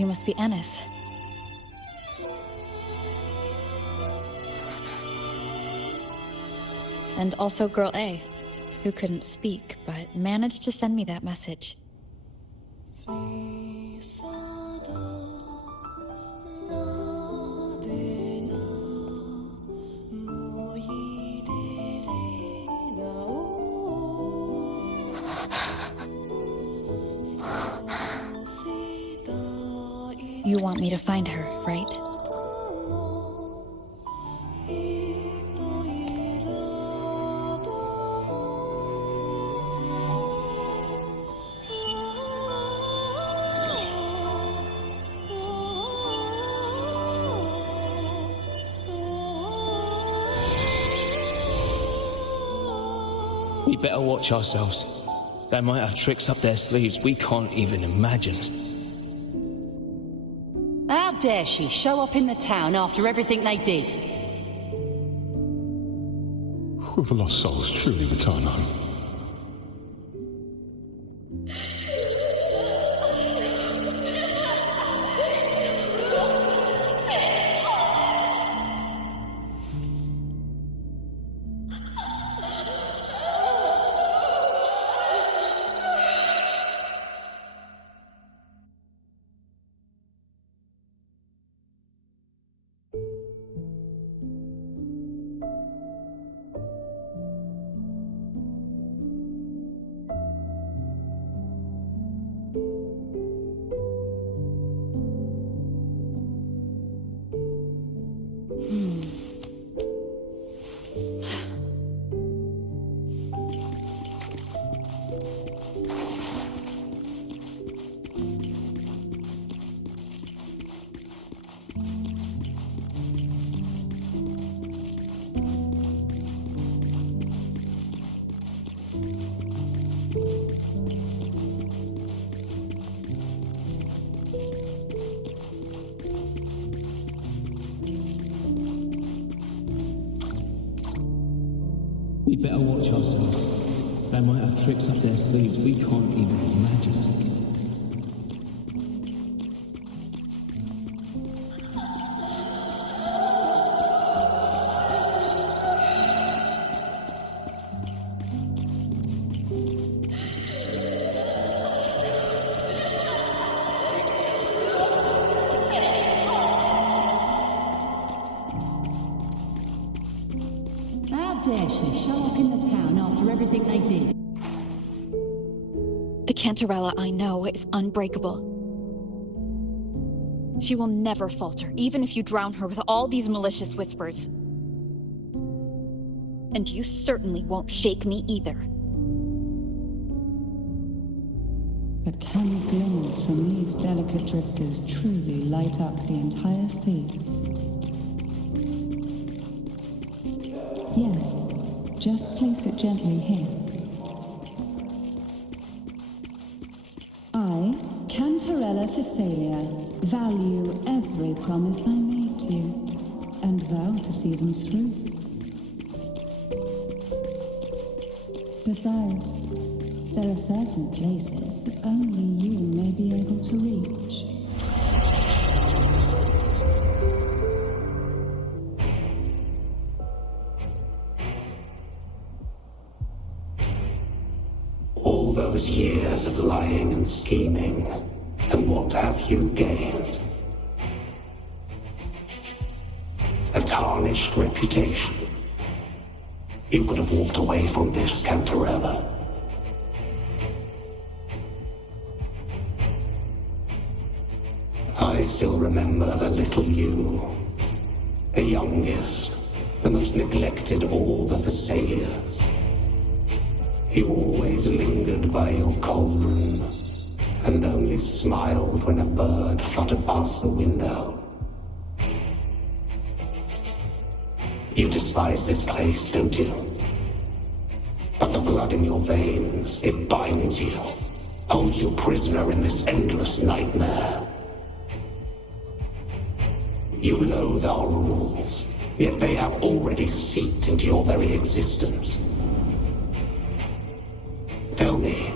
you must be Ennis. And also Girl A, who couldn't speak, but managed to send me that message. You want me to find her, right? We better watch ourselves. They might have tricks up their sleeves we can't even imagine. How dare she show up in the town after everything they did? Will the lost souls truly return home? We better watch ourselves. They might have tricks up their sleeves we can't even imagine. How dare she show up in the town after everything they did? The Cantarella I know is unbreakable. She will never falter, even if you drown her with all these malicious whispers. And you certainly won't shake me either. But can glimmers from these delicate drifters truly light up the entire sea? Yes, just place it gently here. I, Cantarella Phasalia, value every promise I made to you, and vow to see them through. Besides, there are certain places that only you may be able to reach. All those years of lying and scheming, and what have you gained? A tarnished reputation. You could have walked away from this, Cantarella. I still remember the little you, the youngest, the most neglected of all the Thessalians. You always lingered by your cauldron, and only smiled when a bird fluttered past the window. You despise this place, don't you? But the blood in your veins, it binds you, holds you prisoner in this endless nightmare. You loathe our rules, yet they have already seeped into your very existence. Tell me,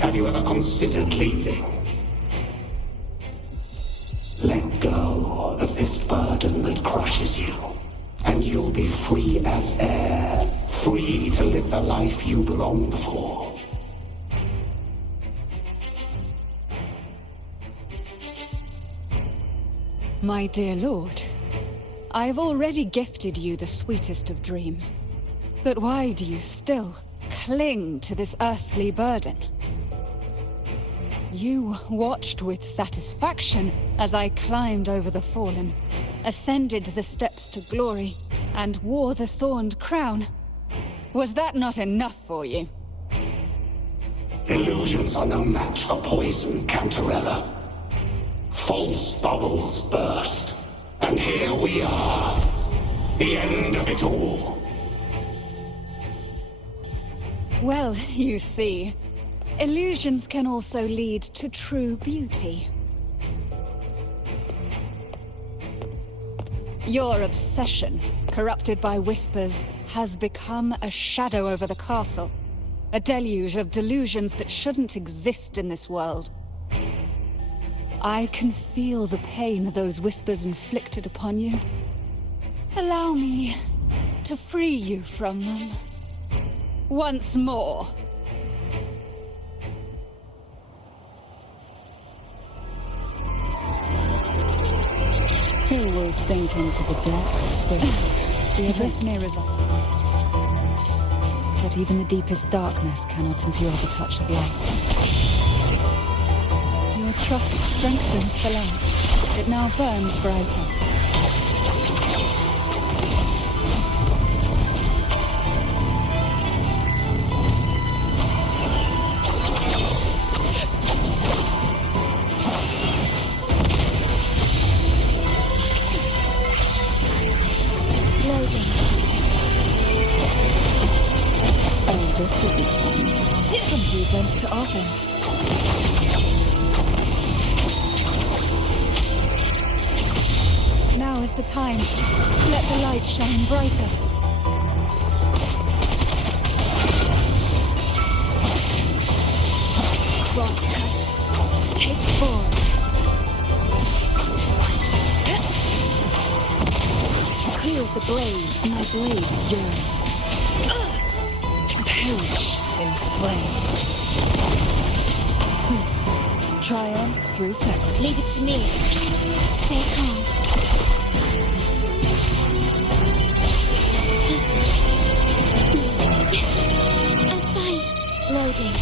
have you ever considered leaving? it crushes you. And you'll be free as air, free to live the life you've longed for. My dear lord, I have already gifted you the sweetest of dreams. But why do you still cling to this earthly burden? You watched with satisfaction as I climbed over the fallen, ascended the steps to glory, and wore the thorned crown. Was that not enough for you? Illusions are no match for poison, Cantarella. False bubbles burst, and here we are. The end of it all. Well, you see, illusions can also lead to true beauty. Your obsession, corrupted by whispers, has become a shadow over the castle. A deluge of delusions that shouldn't exist in this world. I can feel the pain those whispers inflicted upon you. Allow me to free you from them. Once more. Who will sink into the depths with this may result. But even the deepest darkness cannot endure the touch of light. Your trust strengthens the lamp. It now burns brighter. This will be fun. From defense to offense. Now is the time. Let the light shine brighter. Cross cut. Take forward. Clears the blade. My blade yearns. Perish in flames. Triumph through sacrifice. Leave it to me. Stay calm. I'm fine. Loading.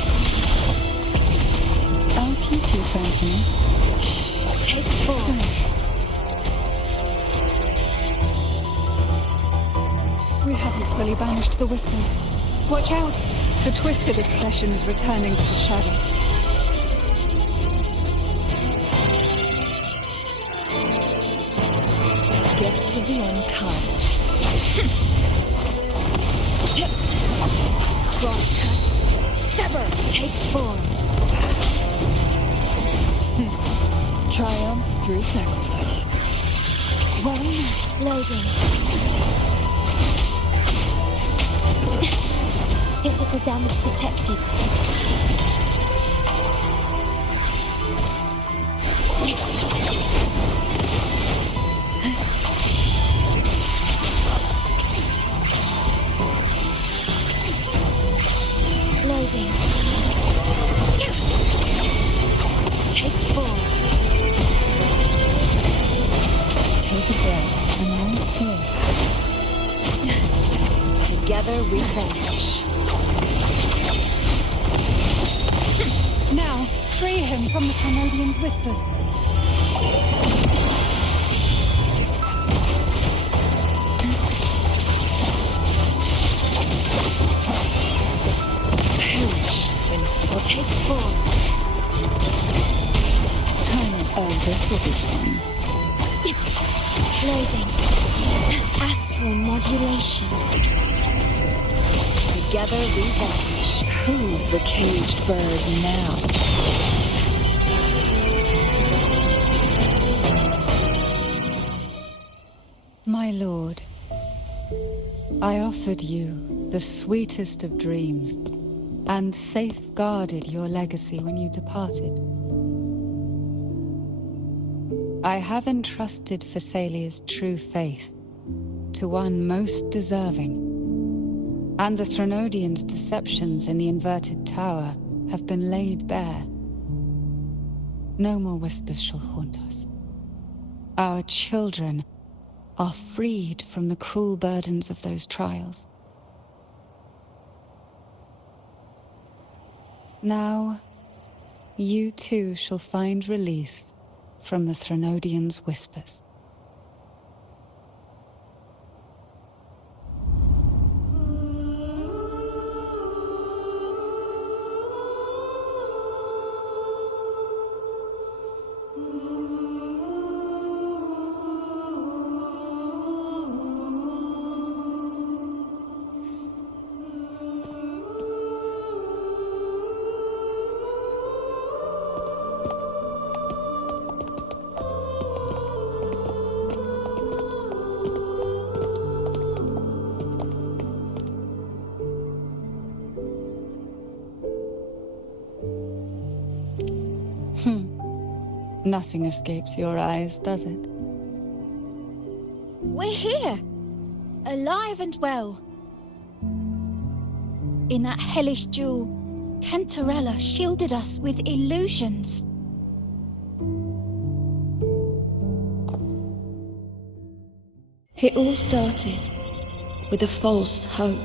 I'll keep you company. Take four. We haven't fully banished the whispers. Watch out! The twisted obsession is returning to the shadow. Guests of the unkind. Crosscut. Sever. Take form. Triumph through sacrifice. Well met. Loading. Physical damage detected. Loading. Take four. Take a breath. I'm right here. Together we vanish. Now, free him from the Tarnodian's whispers. Perish or take form. Oh, this will be fun. Loading. Astral modulation. Together we vanish. Who's the caged bird now? My lord, I offered you the sweetest of dreams and safeguarded your legacy when you departed. I have entrusted Phassalia's true faith to one most deserving, and the Threnodians' deceptions in the inverted tower have been laid bare. No more whispers shall haunt us. Our children are freed from the cruel burdens of those trials. Now, you too shall find release from the Threnodians' whispers. Nothing escapes your eyes, does it? We're here, alive and well. In that hellish duel, Cantarella shielded us with illusions. It all started with a false hope.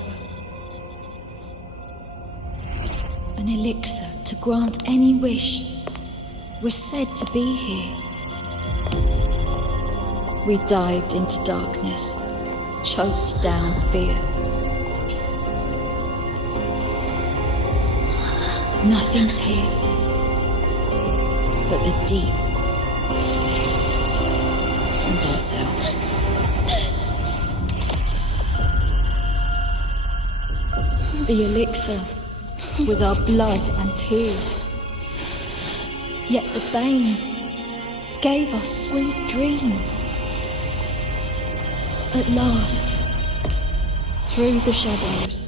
An elixir to grant any wish was said to be here. We dived into darkness, choked down fear. Nothing's here but the deep and ourselves. The elixir was our blood and tears. Yet the bane gave us sweet dreams. At last, through the shadows,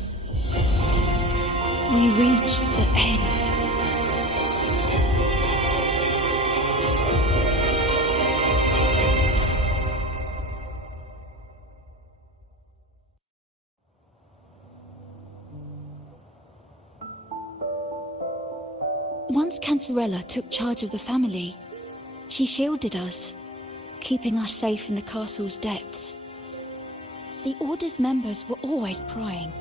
we reached the end. Once Cantarella took charge of the family, she shielded us, keeping us safe in the castle's depths. The Order's members were always prying,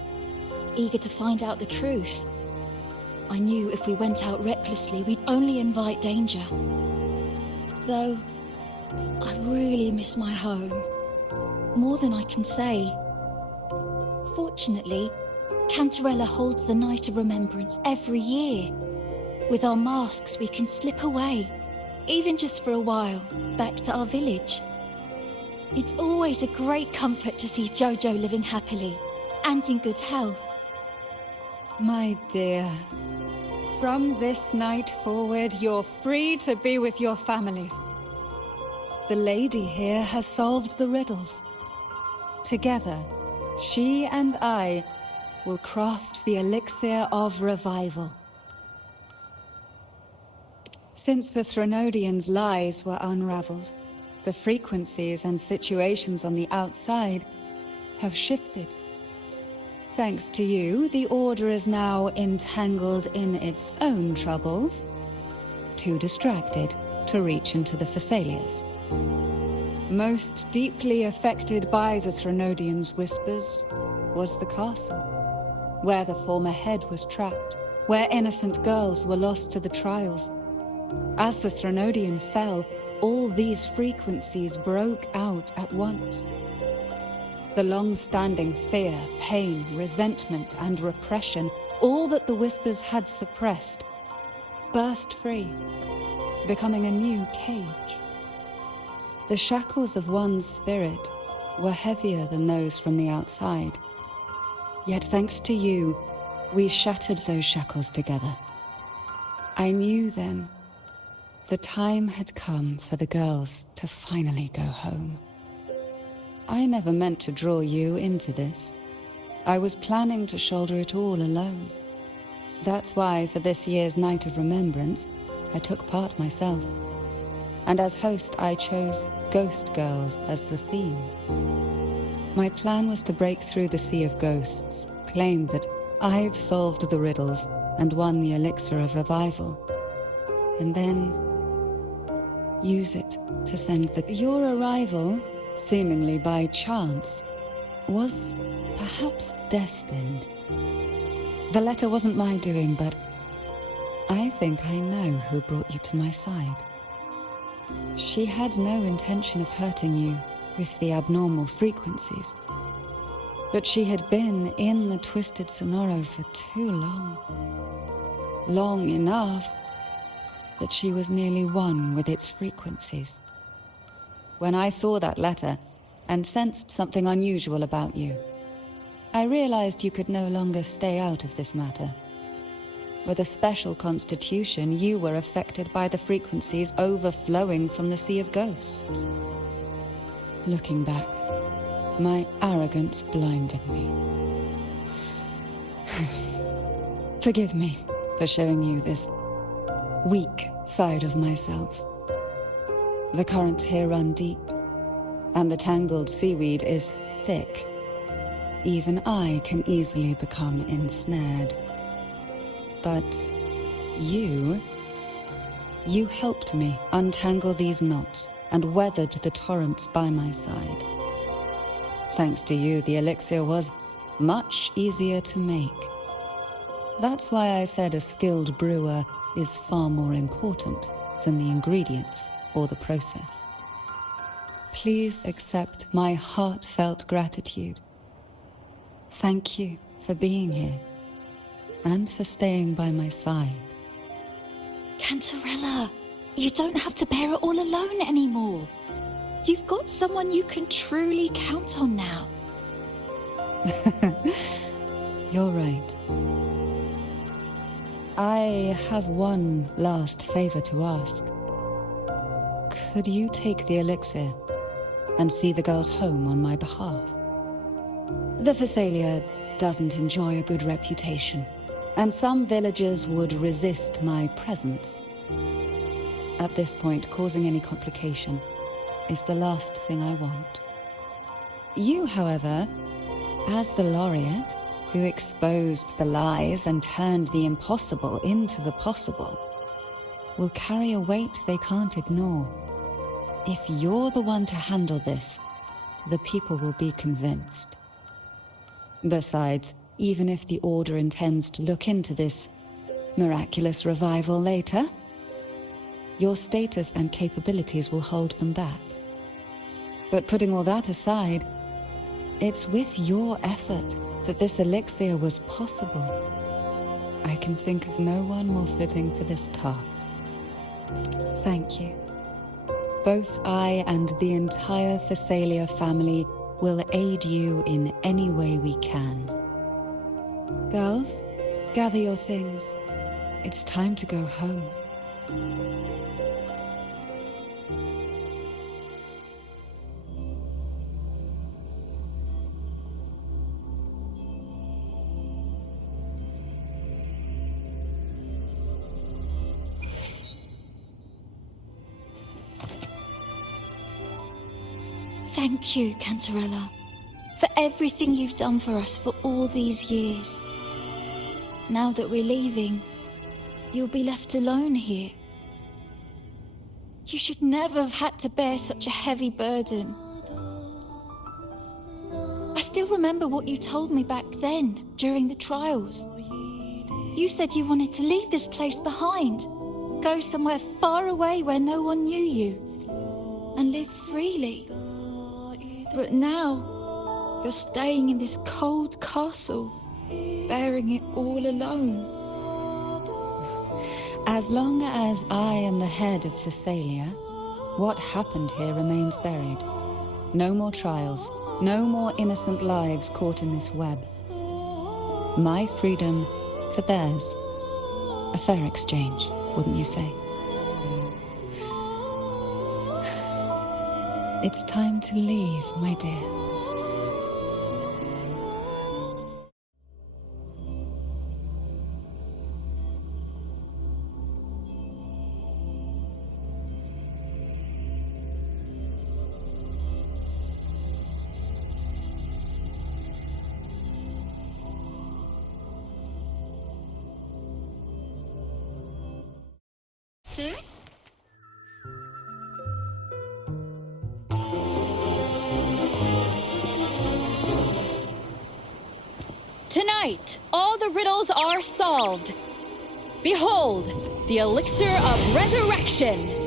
eager to find out the truth. I knew if we went out recklessly, we'd only invite danger. Though, I really miss my home, more than I can say. Fortunately, Cantarella holds the Night of Remembrance every year. With our masks, we can slip away, even just for a while, back to our village. It's always a great comfort to see Jojo living happily and in good health. My dear, from this night forward, you're free to be with your families. The lady here has solved the riddles. Together, she and I will craft the elixir of revival. Since the Threnodians' lies were unraveled, the frequencies and situations on the outside have shifted. Thanks to you, the Order is now entangled in its own troubles, too distracted to reach into the Phassalias. Most deeply affected by the Threnodians' whispers was the castle, where the former head was trapped, where innocent girls were lost to the trials. As the Threnodian fell, all these frequencies broke out at once. The long-standing fear, pain, resentment, and repression, all that the whispers had suppressed, burst free, becoming a new cage. The shackles of one's spirit were heavier than those from the outside. Yet thanks to you, we shattered those shackles together. I knew then the time had come for the girls to finally go home. I never meant to draw you into this. I was planning to shoulder it all alone. That's why for this year's Night of Remembrance, I took part myself. and as host I chose Ghost Girls as the theme. My plan was to break through the sea of ghosts, claim that I've solved the riddles and won the elixir of revival, and then use it to send the... Your arrival, seemingly by chance, was perhaps destined. The letter wasn't my doing, but I think I know who brought you to my side. She had no intention of hurting you with the abnormal frequencies, but she had been in the Twisted Sonoro for too long. Long enough that she was nearly one with its frequencies. When I saw that letter and sensed something unusual about you, I realized you could no longer stay out of this matter. With a special constitution, you were affected by the frequencies overflowing from the Sea of Ghosts. Looking back, my arrogance blinded me. Forgive me for showing you this weak side of myself. The currents here run deep, and the tangled seaweed is thick. Even I can easily become ensnared. But you helped me untangle these knots and weathered the torrents by my side. Thanks to you, the elixir was much easier to make. That's why I said a skilled brewer is far more important than the ingredients or the process. Please accept my heartfelt gratitude. Thank you for being here, and for staying by my side. Cantarella, you don't have to bear it all alone anymore. You've got someone you can truly count on now. You're right. I have one last favor to ask. Could you take the elixir and see the girls home on my behalf? The Phasalia doesn't enjoy a good reputation, and some villagers would resist my presence. At this point, causing any complication is the last thing I want. You, however, as the laureate who exposed the lies and turned the impossible into the possible, will carry a weight they can't ignore. If you're the one to handle this, the people will be convinced. Besides, even if the Order intends to look into this miraculous revival later, your status and capabilities will hold them back. But putting all that aside, it's with your effort that this elixir was possible. I can think of no one more fitting for this task. Thank you. Both I and the entire Phasalia family will aid you in any way we can. Girls, gather your things. It's time to go home. Thank you, Cantarella, for everything you've done for us for all these years. Now that we're leaving, you'll be left alone here. You should never have had to bear such a heavy burden. I still remember what you told me back then, during the trials. You said you wanted to leave this place behind, go somewhere far away where no one knew you, and live freely. But now, you're staying in this cold castle, bearing it all alone. As long as I am the head of Phasalia, what happened here remains buried. No more trials, no more innocent lives caught in this web. My freedom for theirs. A fair exchange, wouldn't you say? It's time to leave, my dear. Tonight, all the riddles are solved. Behold, the elixir of resurrection.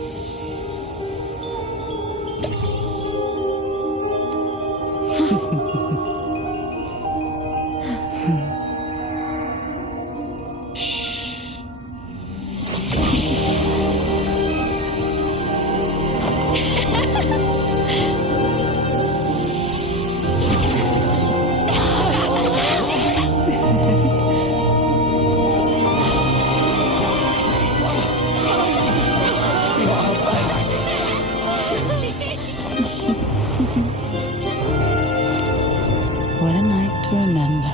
What a night to remember.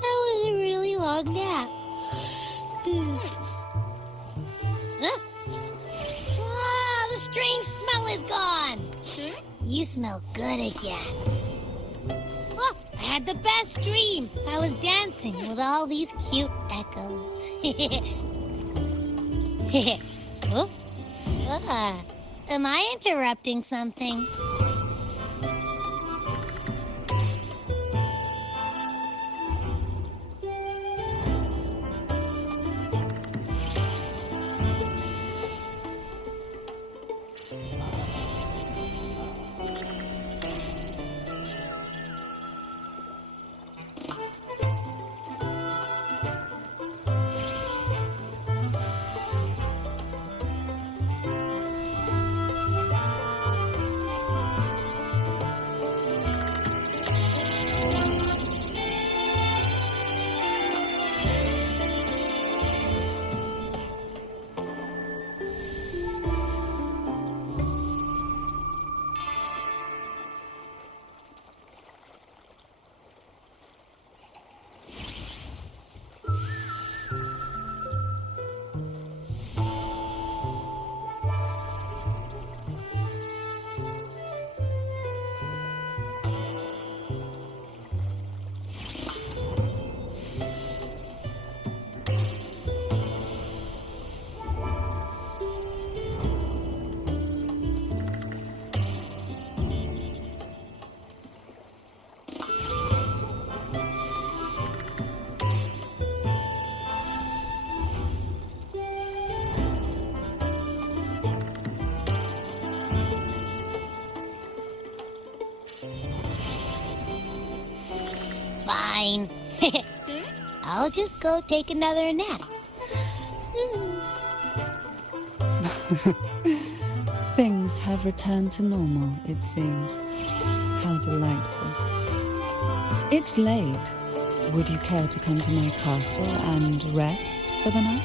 That was a really long nap. Ah, the strange smell is gone. You smell good again. Oh, I had the best dream. I was dancing with all these cute echoes. Oh, am I interrupting something? Fine. I'll just go take another nap. Things have returned to normal, it seems. How delightful. It's late. Would you care to come to my castle and rest for the night?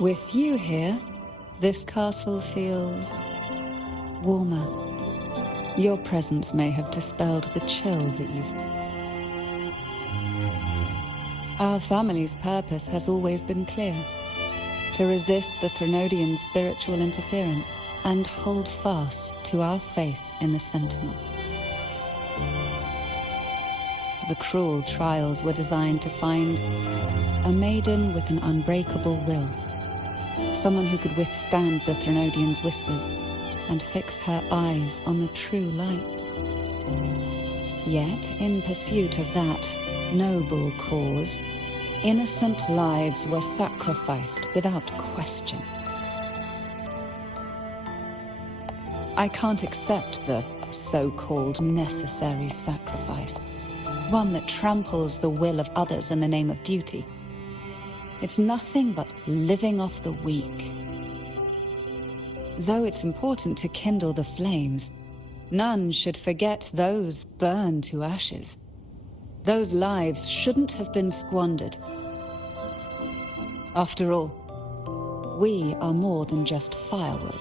With you here, this castle feels warmer. Your presence may have dispelled the chill that used to. Our family's purpose has always been clear: to resist the Threnodian spiritual interference and hold fast to our faith in the Sentinel. The cruel trials were designed to find a maiden with an unbreakable will. Someone who could withstand the Threnodian's whispers and fix her eyes on the true light. Yet, in pursuit of that noble cause, innocent lives were sacrificed without question. I can't accept the so-called necessary sacrifice. One that tramples the will of others in the name of duty. It's nothing but living off the weak. Though it's important to kindle the flames, none should forget those burned to ashes. Those lives shouldn't have been squandered. After all, we are more than just firewood.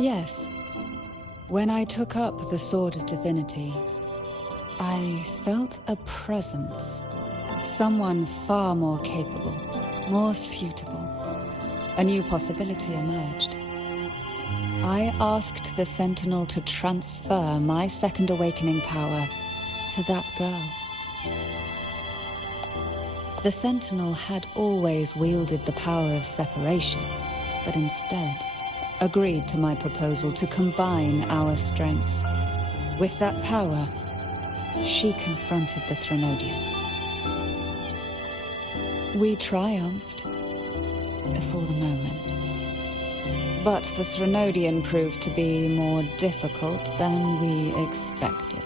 Yes. When I took up the Sword of Divinity, I felt a presence. Someone far more capable, more suitable. A new possibility emerged. I asked the Sentinel to transfer my second awakening power to that girl. The Sentinel had always wielded the power of separation, but instead agreed to my proposal to combine our strengths. With that power, she confronted the Threnodian. We triumphed, for the moment. But the Threnodian proved to be more difficult than we expected.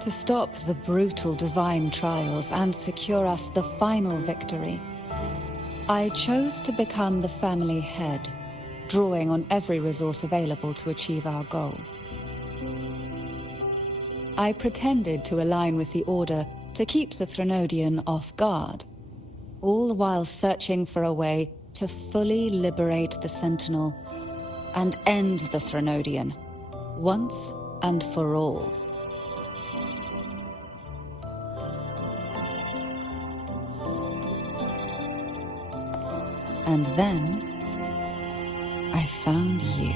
To stop the brutal divine trials and secure us the final victory, I chose to become the family head, drawing on every resource available to achieve our goal. I pretended to align with the Order to keep the Threnodian off guard, all the while searching for a way to fully liberate the Sentinel and end the Threnodian, once and for all. And then, I found you.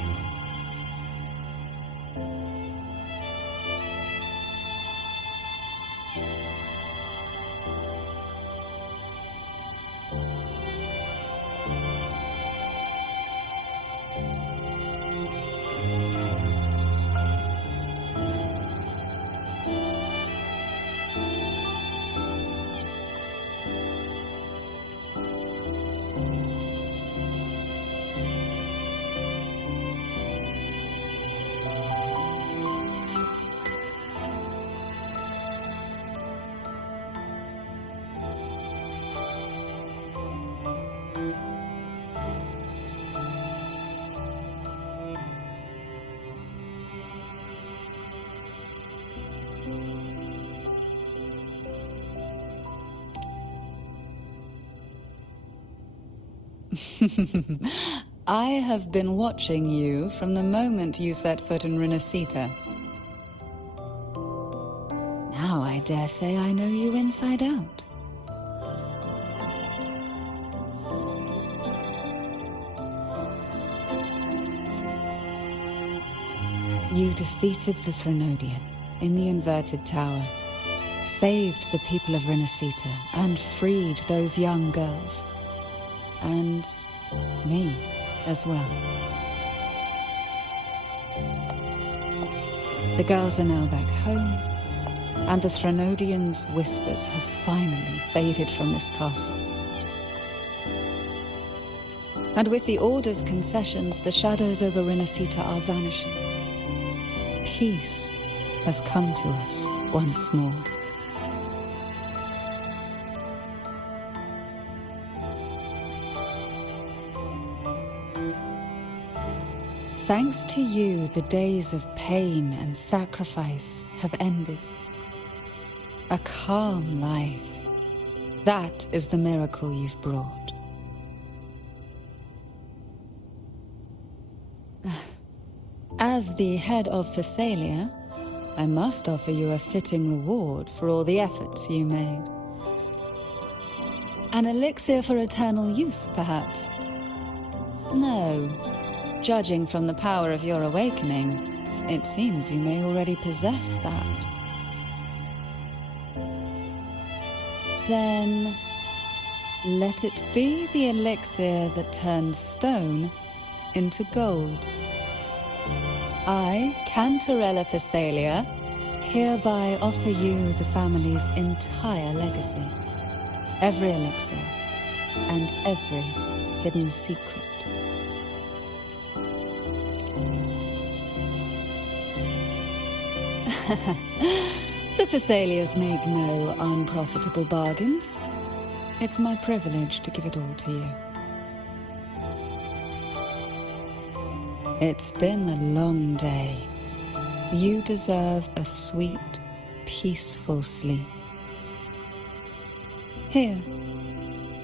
I have been watching you from the moment you set foot in Renacita. Now I dare say I know you inside out. You defeated the Threnodian in the Inverted Tower, saved the people of Renacita, and freed those young girls. And me as well. The girls are now back home, and the Threnodian's whispers have finally faded from this castle. And with the Order's concessions, the shadows over Renacita are vanishing. Peace has come to us once more. Thanks to you, the days of pain and sacrifice have ended. A calm life. That is the miracle you've brought. As the head of Thessalia, I must offer you a fitting reward for all the efforts you made. An elixir for eternal youth, perhaps? No. Judging from the power of your awakening, it seems you may already possess that. Then, let it be the elixir that turns stone into gold. I, Cantarella Thessalia, hereby offer you the family's entire legacy. Every elixir and every hidden secret. The Thessalias make no unprofitable bargains. It's my privilege to give it all to you. It's been a long day. You deserve a sweet, peaceful sleep. Here,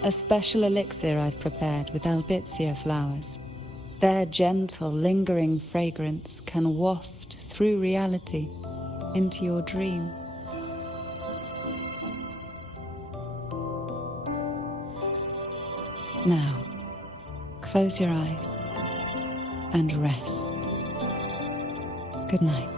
a special elixir I've prepared with albizia flowers. Their gentle, lingering fragrance can waft through reality into your dream. Now, close your eyes and rest. Good night.